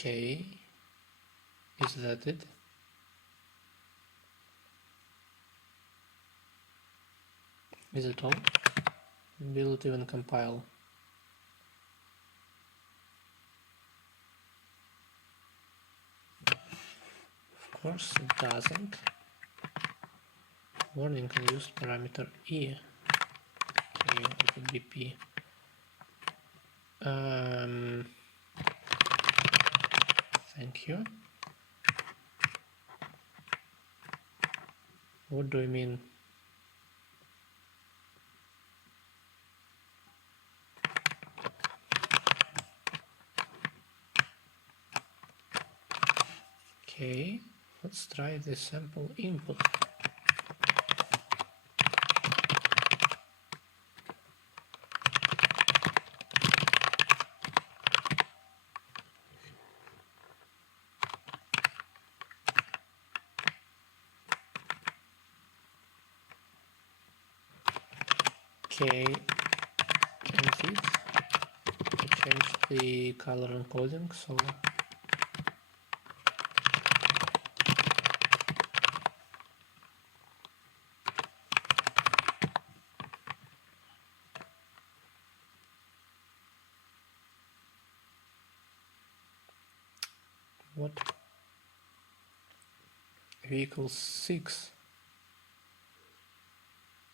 Okay, is that it? Is it all? Will it even compile? Of course it doesn't. Warning, unused parameter E. Okay, it would be P. Thank you. What do you mean? Okay, let's try the sample input. Okay, indeed, I changed the color encoding, so what? V equals 6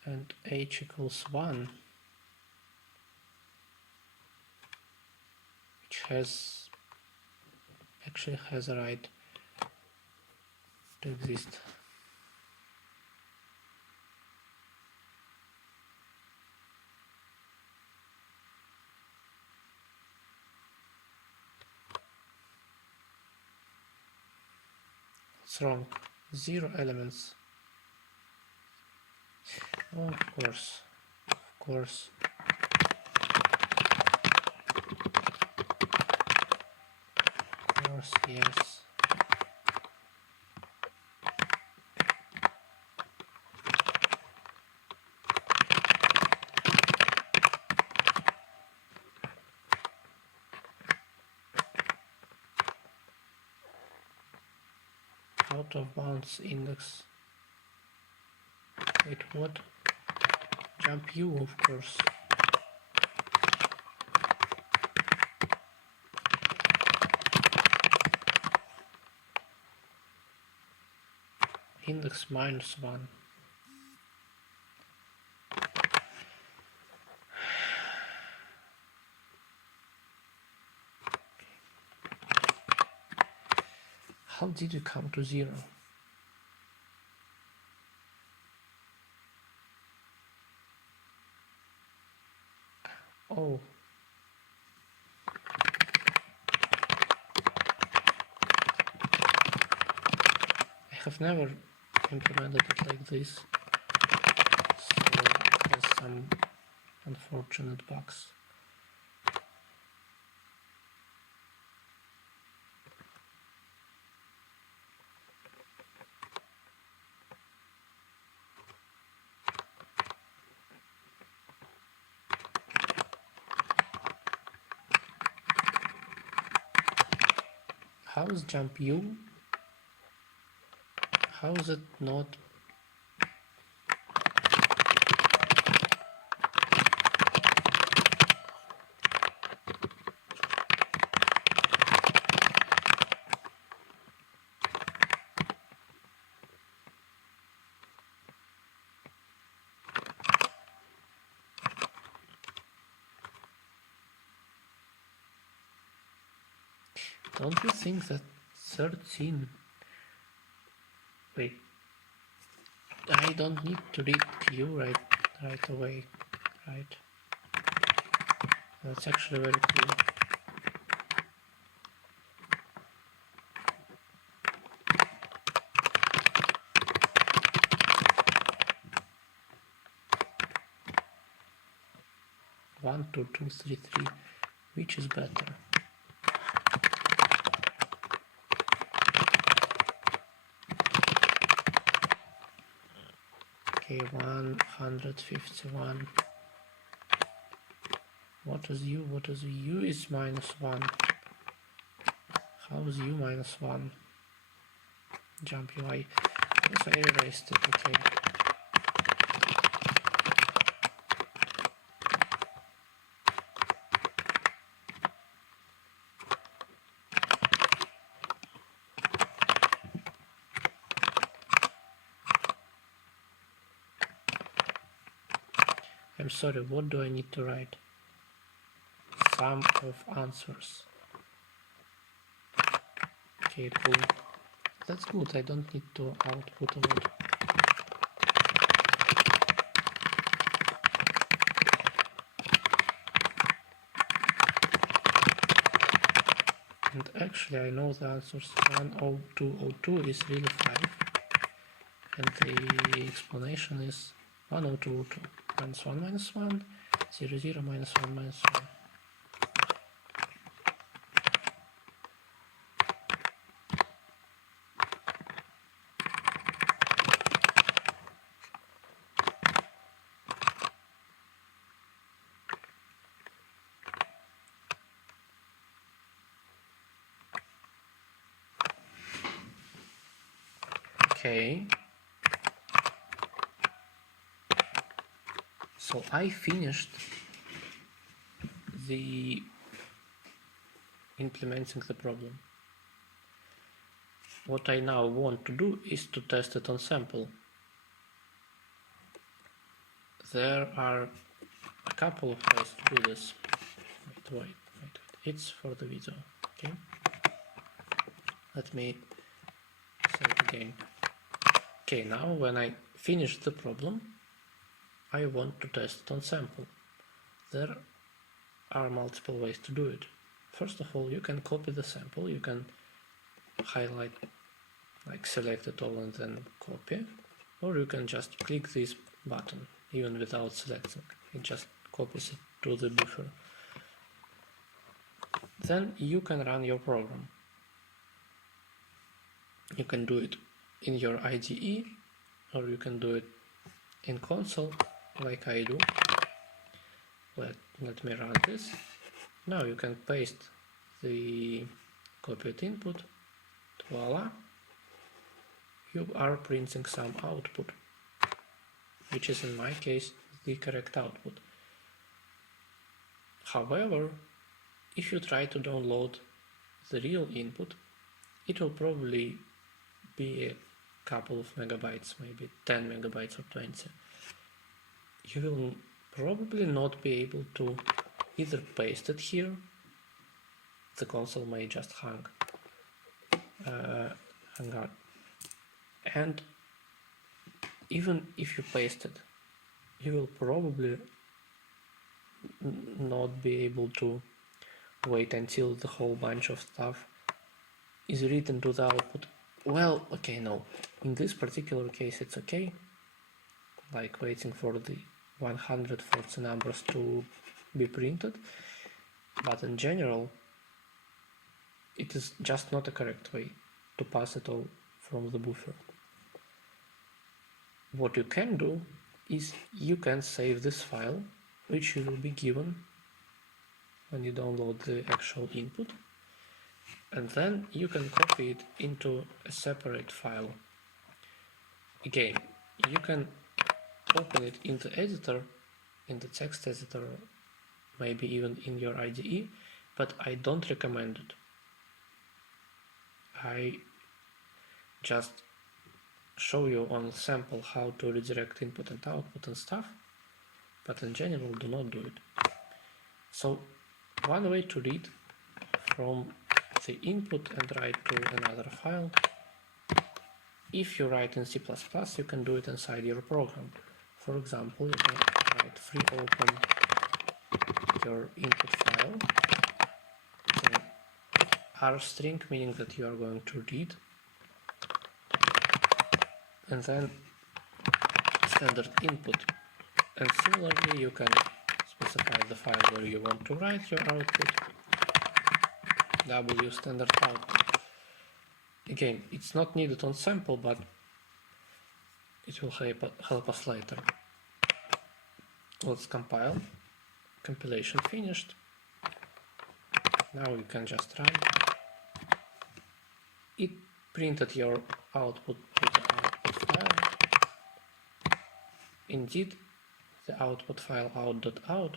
and H equals 1, which actually has a right to exist. What's wrong? 0 elements. Oh, of course. Of course. Of course, yes. Out of bounds index. Wait, what? Jump U, of course. Index -1. How did you come to 0? Oh. I have never implemented it like this, so it has some unfortunate bugs. How is jump U? How is it not? Don't you think that 13? Wait, I don't need to read U right away, right? That's actually very cool. One, two, two, three, three. Which is better? Okay, 151. What is U? What is U? Is -1. How is U -1? Jump UI. Yes, I erased it. Okay. I'm sorry, what do I need to write? Sum of answers. Okay, cool. That's good, I don't need to output a lot. And actually I know the answers. 10202 is really 5. And the explanation is 10202. -1 -1, 0 0 -1 -1. Okay. So I finished the implementing the problem. What I now want to do is to test it on sample. There are a couple of ways to do this. Wait. It's for the video, okay? Let me say it again. Okay, now when I finish the problem, I want to test it on sample. There are multiple ways to do it. First of all, you can copy the sample, you can highlight like select it all and then copy, or you can just click this button even without selecting. It just copies it to the buffer. Then you can run your program. You can do it in your IDE, or you can do it in console like I do. Let me run this. Now you can paste the copied input. Voila! You are printing some output, which is in my case the correct output. However, if you try to download the real input, it will probably be a couple of megabytes, maybe 10 megabytes or 20. You will probably not be able to either paste it here, the console may just hang out, and even if you paste it, you will probably not be able to wait until the whole bunch of stuff is written to the output. Well, okay, no. In this particular case it's okay, like waiting for the 140 numbers to be printed, but in general it is just not a correct way to pass it all from the buffer. What you can do is you can save this file, which you will be given when you download the actual input, and then you can copy it into a separate file. Again, you can open it in the editor, in the text editor, maybe even in your IDE, but I don't recommend it. I just show you on sample how to redirect input and output and stuff, but in general do not do it. So one way to read from the input and write to another file, if you write in C++, you can do it inside your program. For example, you can write free open your input file, then rstring, meaning that you are going to read, and then standard input. And similarly, you can specify the file where you want to write your output, W standard output. Again, it's not needed on sample, but it will help us later. Let's compile. Compilation finished. Now you can just run. It printed your output to the output file. Indeed, the output file out.out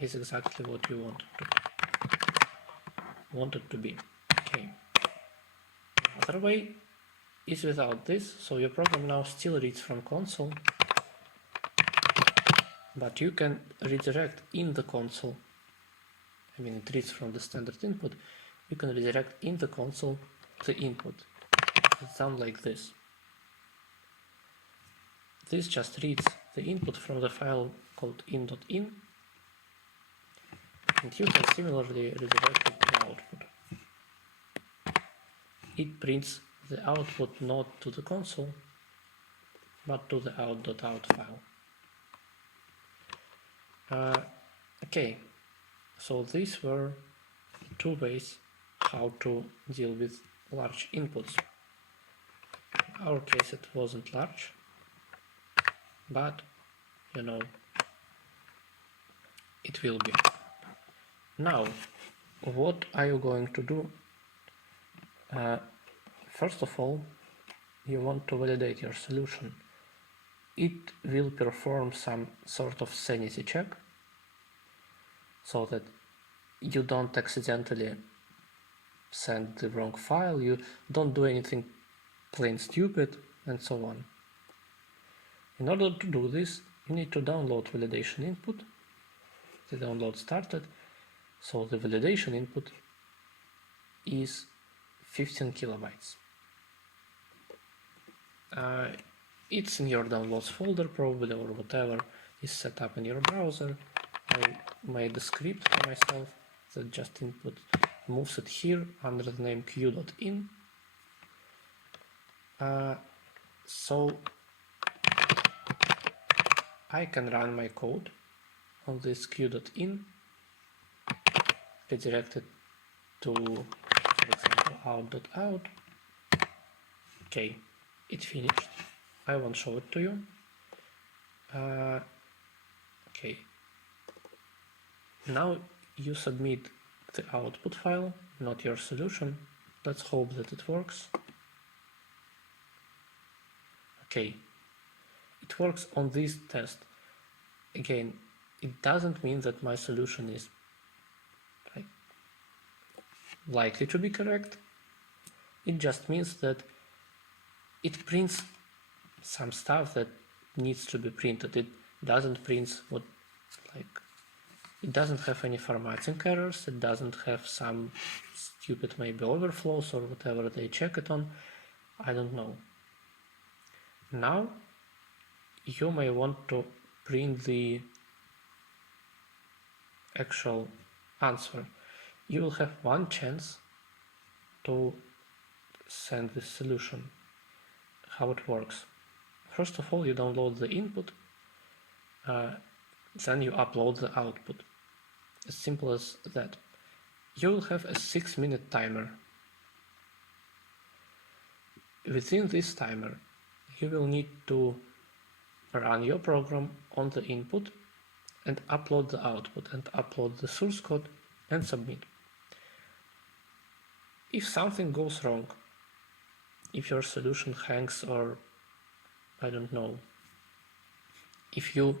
is exactly what you want it to be. Okay. Another way is without this, so your program now still reads from console, but you can redirect in the console. I mean, it reads from the standard input. You can redirect in the console the input. It sounds like this. This just reads the input from the file called in.in, and you can similarly redirect it to output. It prints the output not to the console, but to the out.out file. Okay, so these were two ways how to deal with large inputs. In our case it wasn't large, but you know, it will be. Now, what are you going to do? First of all, you want to validate your solution. It will perform some sort of sanity check, so that you don't accidentally send the wrong file, you don't do anything plain stupid, and so on. In order to do this, you need to download validation input. The download started, so the validation input is 15 kilobytes. It's in your downloads folder probably, or whatever is set up in your browser. I made a script for myself that just moves it here under the name q.in. So I can run my code on this q.in, redirect it to, for example, out.out. Okay, it finished. I won't show it to you. Okay. Now you submit the output file, not your solution. Let's hope that it works. Okay, it works on this test. Again, it doesn't mean that my solution is likely to be correct. It just means that it prints some stuff that needs to be printed. It doesn't print what, it doesn't have any formatting errors. It doesn't have some stupid maybe overflows or whatever they check it on. I don't know. Now you may want to print the actual answer. You will have one chance to send this solution. How it works. First of all, you download the input, then you upload the output. As simple as that. You will have a 6-minute timer. Within this timer, you will need to run your program on the input and upload the output and upload the source code and submit. If something goes wrong, if your solution hangs or I don't know, if you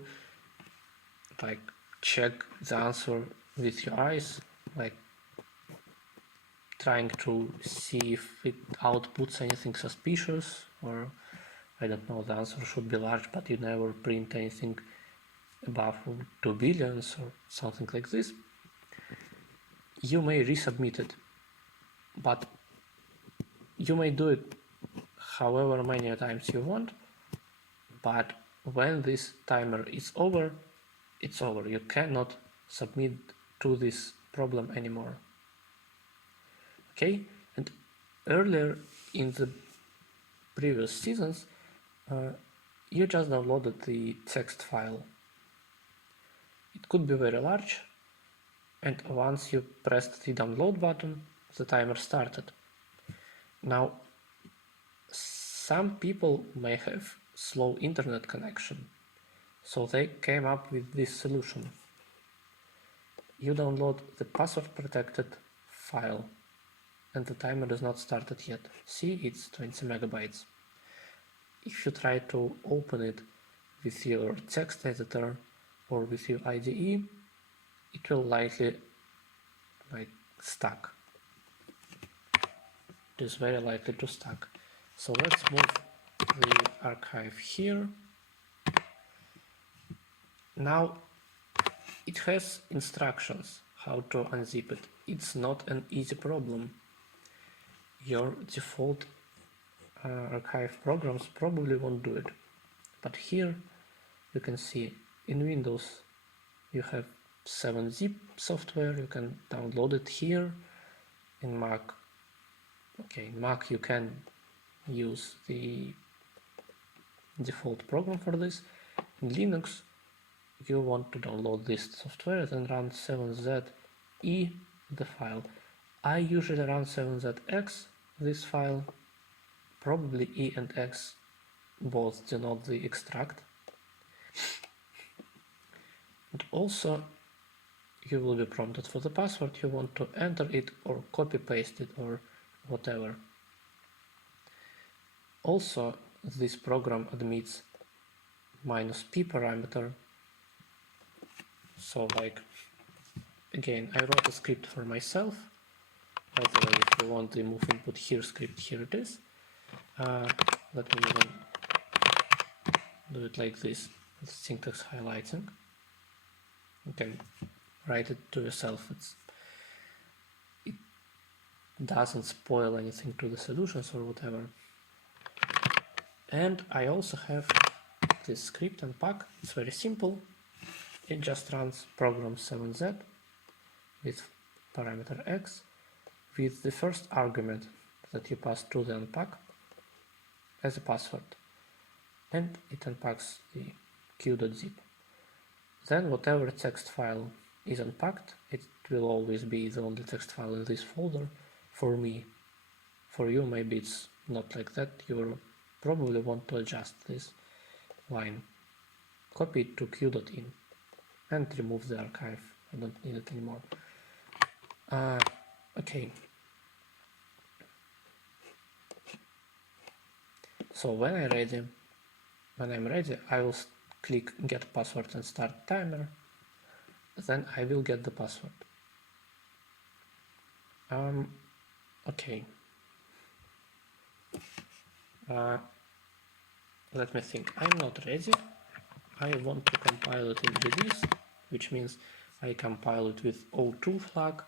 check the answer with your eyes, trying to see if it outputs anything suspicious, or I don't know, the answer should be large but you never print anything above 2 billions or something like this, you may resubmit it, but you may do it however many times you want, but when this timer is over, it's over. You cannot submit to this problem anymore. Okay, and earlier in the previous seasons, you just downloaded the text file. It could be very large, and once you pressed the download button, the timer started. Now, some people may have slow internet connection, so they came up with this solution. You download the password protected file and the timer is not started yet. See, it's 20 megabytes. If you try to open it with your text editor or with your IDE, it will likely stuck. It is very likely to stuck. So let's move the archive here. Now it has instructions how to unzip it. It's not an easy problem. Your default archive programs probably won't do it. But here you can see in Windows you have 7-zip software, you can download it here. In Mac, you can use the default program for this. In Linux, you want to download this software and run 7ze the file. I usually run 7zx this file. Probably E and X both denote the extract. And also you will be prompted for the password. You want to enter it or copy paste it or whatever. Also, this program admits -p parameter. So again, I wrote a script for myself. By the way, if you want the move input here script, here it is. Let me even do it like this, with syntax highlighting. You can write it to yourself. It doesn't spoil anything to the solutions or whatever. And I also have this script unpack. It's very simple. It just runs program 7z with parameter x with the first argument that you pass to the unpack. as a password, and it unpacks the q.zip. Then whatever text file is unpacked, it will always be the only text file in this folder for me. For you, maybe it's not like that. You will probably want to adjust this line. Copy it to q.in and remove the archive. I don't need it anymore. Okay. So when I'm ready, I will click get password and start timer. Then I will get the password. Okay. Let me think. I'm not ready. I want to compile it in GDs, which means I compile it with O2 flag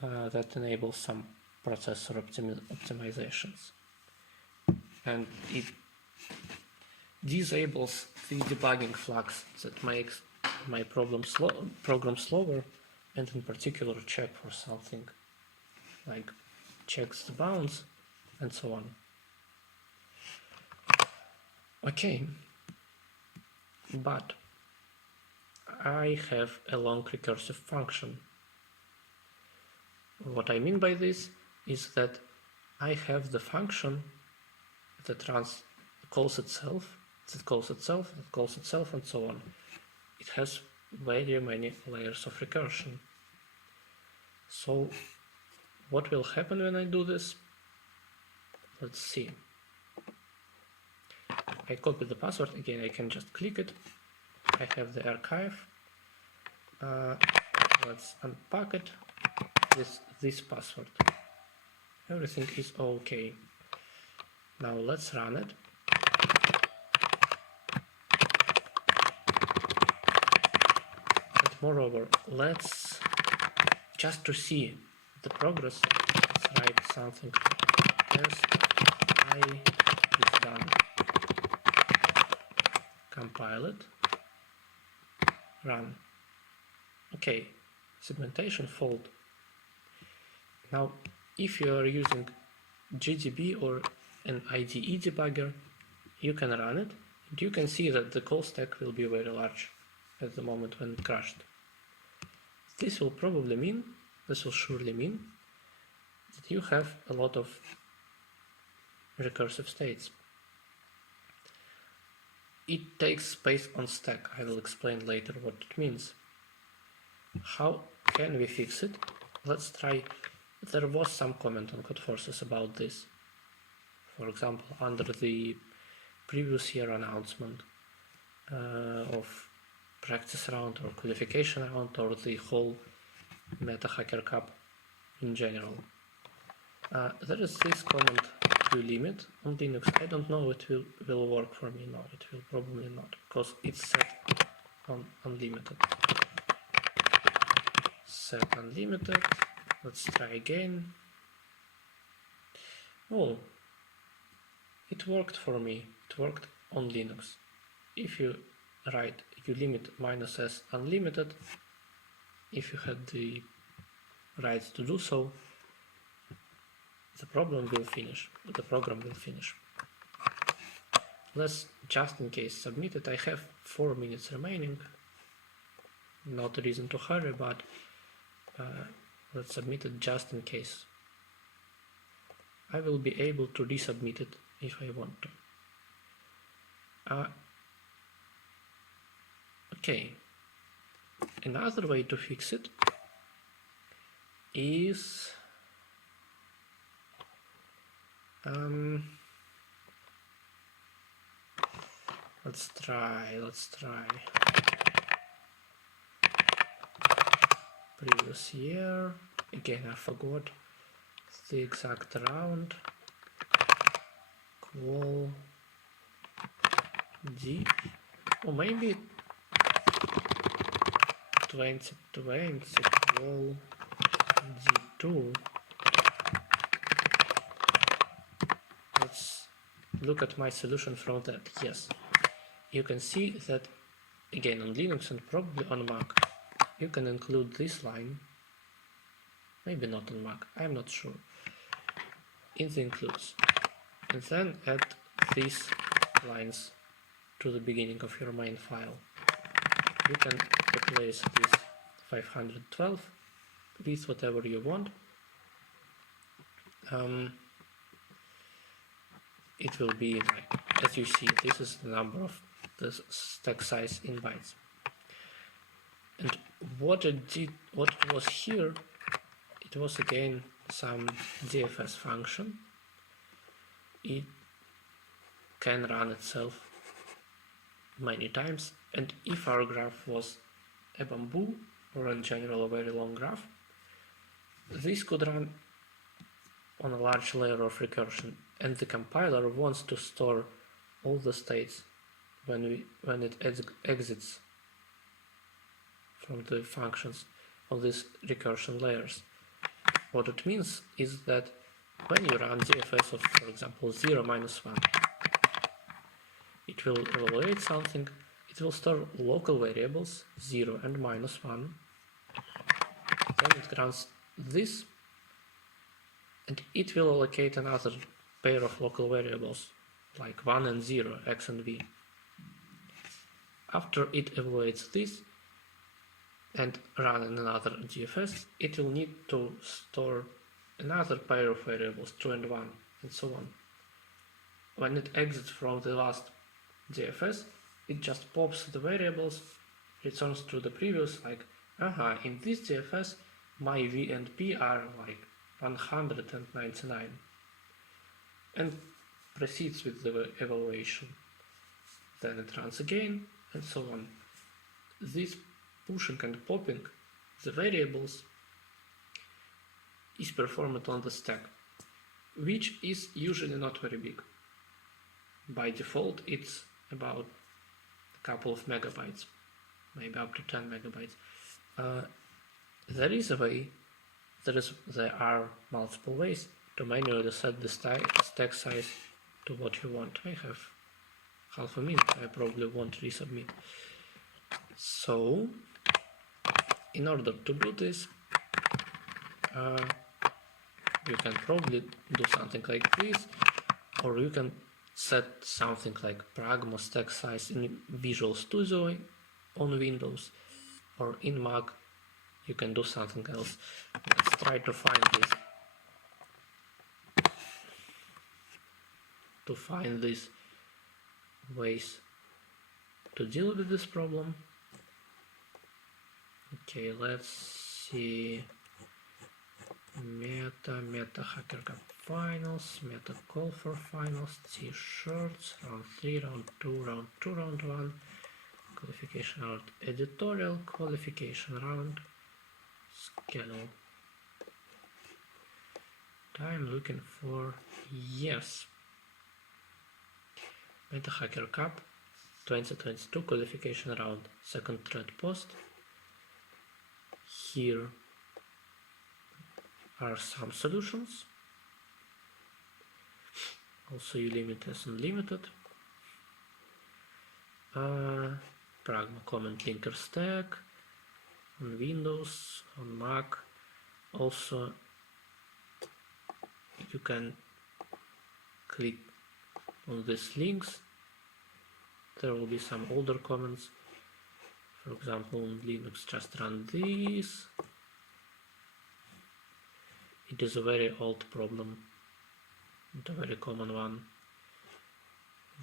that enables some processor optimizations. And it disables the debugging flags that makes my program slower, and in particular check for something like checks the bounds and so on. Okay, but I have a long recursive function. What I mean by this is that I have the function that calls itself, and so on. It has very many layers of recursion. So what will happen when I do this? Let's see. I copy the password. Again, I can just click it. I have the archive. Let's unpack it with this password. Everything is okay. Now let's run it. And moreover, let's just to see the progress, let's write something as I is done. Compile it. Run. Okay, segmentation failed. Now, if you are using GDB or an IDE debugger, you can run it, and you can see that the call stack will be very large at the moment when it crashed. This will surely mean that you have a lot of recursive states. It takes space on stack. I will explain later what it means. How can we fix it? Let's try. There was some comment on CodeForces about this. For example, under the previous year announcement of practice round or qualification round or the whole Meta Hacker Cup in general. There is this comment QLimit on Linux. I don't know if it will work for me. No, it will probably not, because it's set on unlimited. Set unlimited. Let's try again. Oh, it worked for me. It worked on Linux. If you write ulimit -s unlimited, if you had the right to do so, the program will finish. Let's just in case submit it. I have 4 minutes remaining. Not a reason to hurry, but let's submit it just in case. I will be able to resubmit it if I want to. Okay. Another way to fix it is let's try previous year. Again, I forgot the exact round. Qual D, or maybe 2020 qual D2. Let's look at my solution from that. Yes, you can see that again on Linux and probably on Mac you can include this line, maybe not on Mac, I'm not sure, in the includes, and then add these lines to the beginning of your main file. You can replace this 512 with whatever you want. It will be like, as you see, this is the number of the stack size in bytes. And what it was here, it was again some DFS function. It can run itself many times, and if our graph was a bamboo or in general a very long graph, this could run on a large layer of recursion, and the compiler wants to store all the states when it exits from the functions of these recursion layers. What it means is that when you run DFS of, for example, 0, -1, it will evaluate something, it will store local variables 0 and -1, then it runs this, and it will allocate another pair of local variables like 1 and 0, x and v. After it evaluates this and run another DFS, it will need to store another pair of variables 2 and 1, and so on. When it exits from the last DFS, it just pops the variables, returns to the previous, like, in this DFS my v and p are like 199, and proceeds with the evaluation. Then it runs again, and so on. This pushing and popping the variables is performed on the stack, which is usually not very big. By default, it's about a couple of megabytes, maybe up to 10 megabytes. There is a way, there are multiple ways to manually set the stack size to what you want. I have half a minute, I probably won't resubmit. So, in order to do this, you can probably do something like this, or you can set something like Pragma stack size in Visual Studio on Windows, or in Mac you can do something else. Let's try to find this. To find these ways to deal with this problem. Okay, let's see. Meta HackerCap finals, meta call for finals, T shorts, round 3, round 2, round 2, round 1, qualification round, editorial, qualification round, schedule. I'm looking for, yes, Meta Hacker Cup 2022 qualification round, second thread post. Here are some solutions. Also Ulimites Unlimited. Pragma comment linker stack on Windows, on Mac. Also you can click on these links. There will be some older comments. For example, on Linux, just run this. It is a very old problem, and a very common one.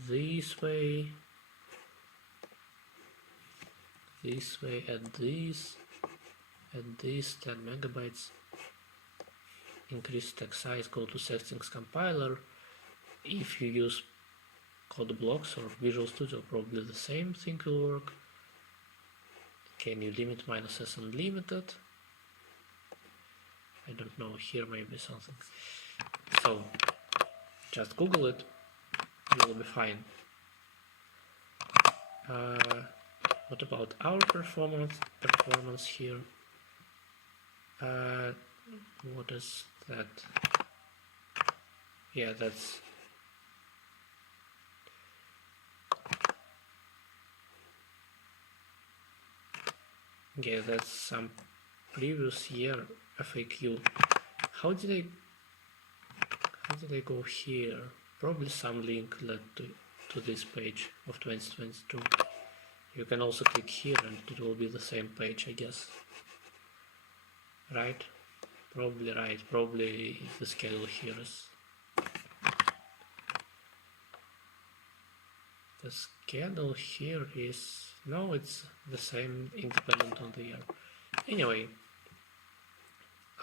This way, add this, 10 megabytes. Increase stack size, go to settings compiler. If you use code blocks or Visual Studio, probably the same thing will work. Can you limit -s unlimited? I don't know, here maybe something. So, just Google it, you will be fine. What about our performance here? What is that? Yeah, that's some previous year FAQ. How did I go here? Probably some link led to this page of 2022. You can also click here and it will be the same page, I guess. Right? Probably right. Probably the schedule here is... The schedule here is... No, it's the same independent on the year. Anyway,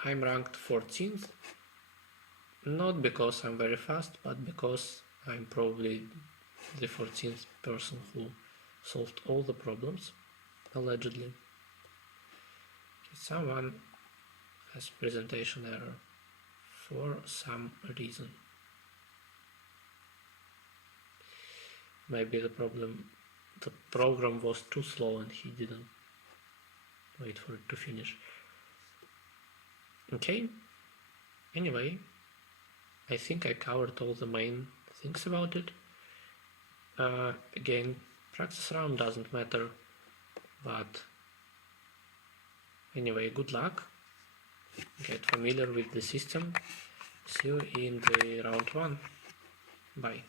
I'm ranked 14th. Not because I'm very fast, but because I'm probably the 14th person who solved all the problems, allegedly. Someone has presentation error for some reason. Maybe the program was too slow and he didn't wait for it to finish. Okay, anyway, I think I covered all the main things about it. Again, practice round doesn't matter, but anyway, good luck. Get familiar with the system. See you in the round 1. Bye.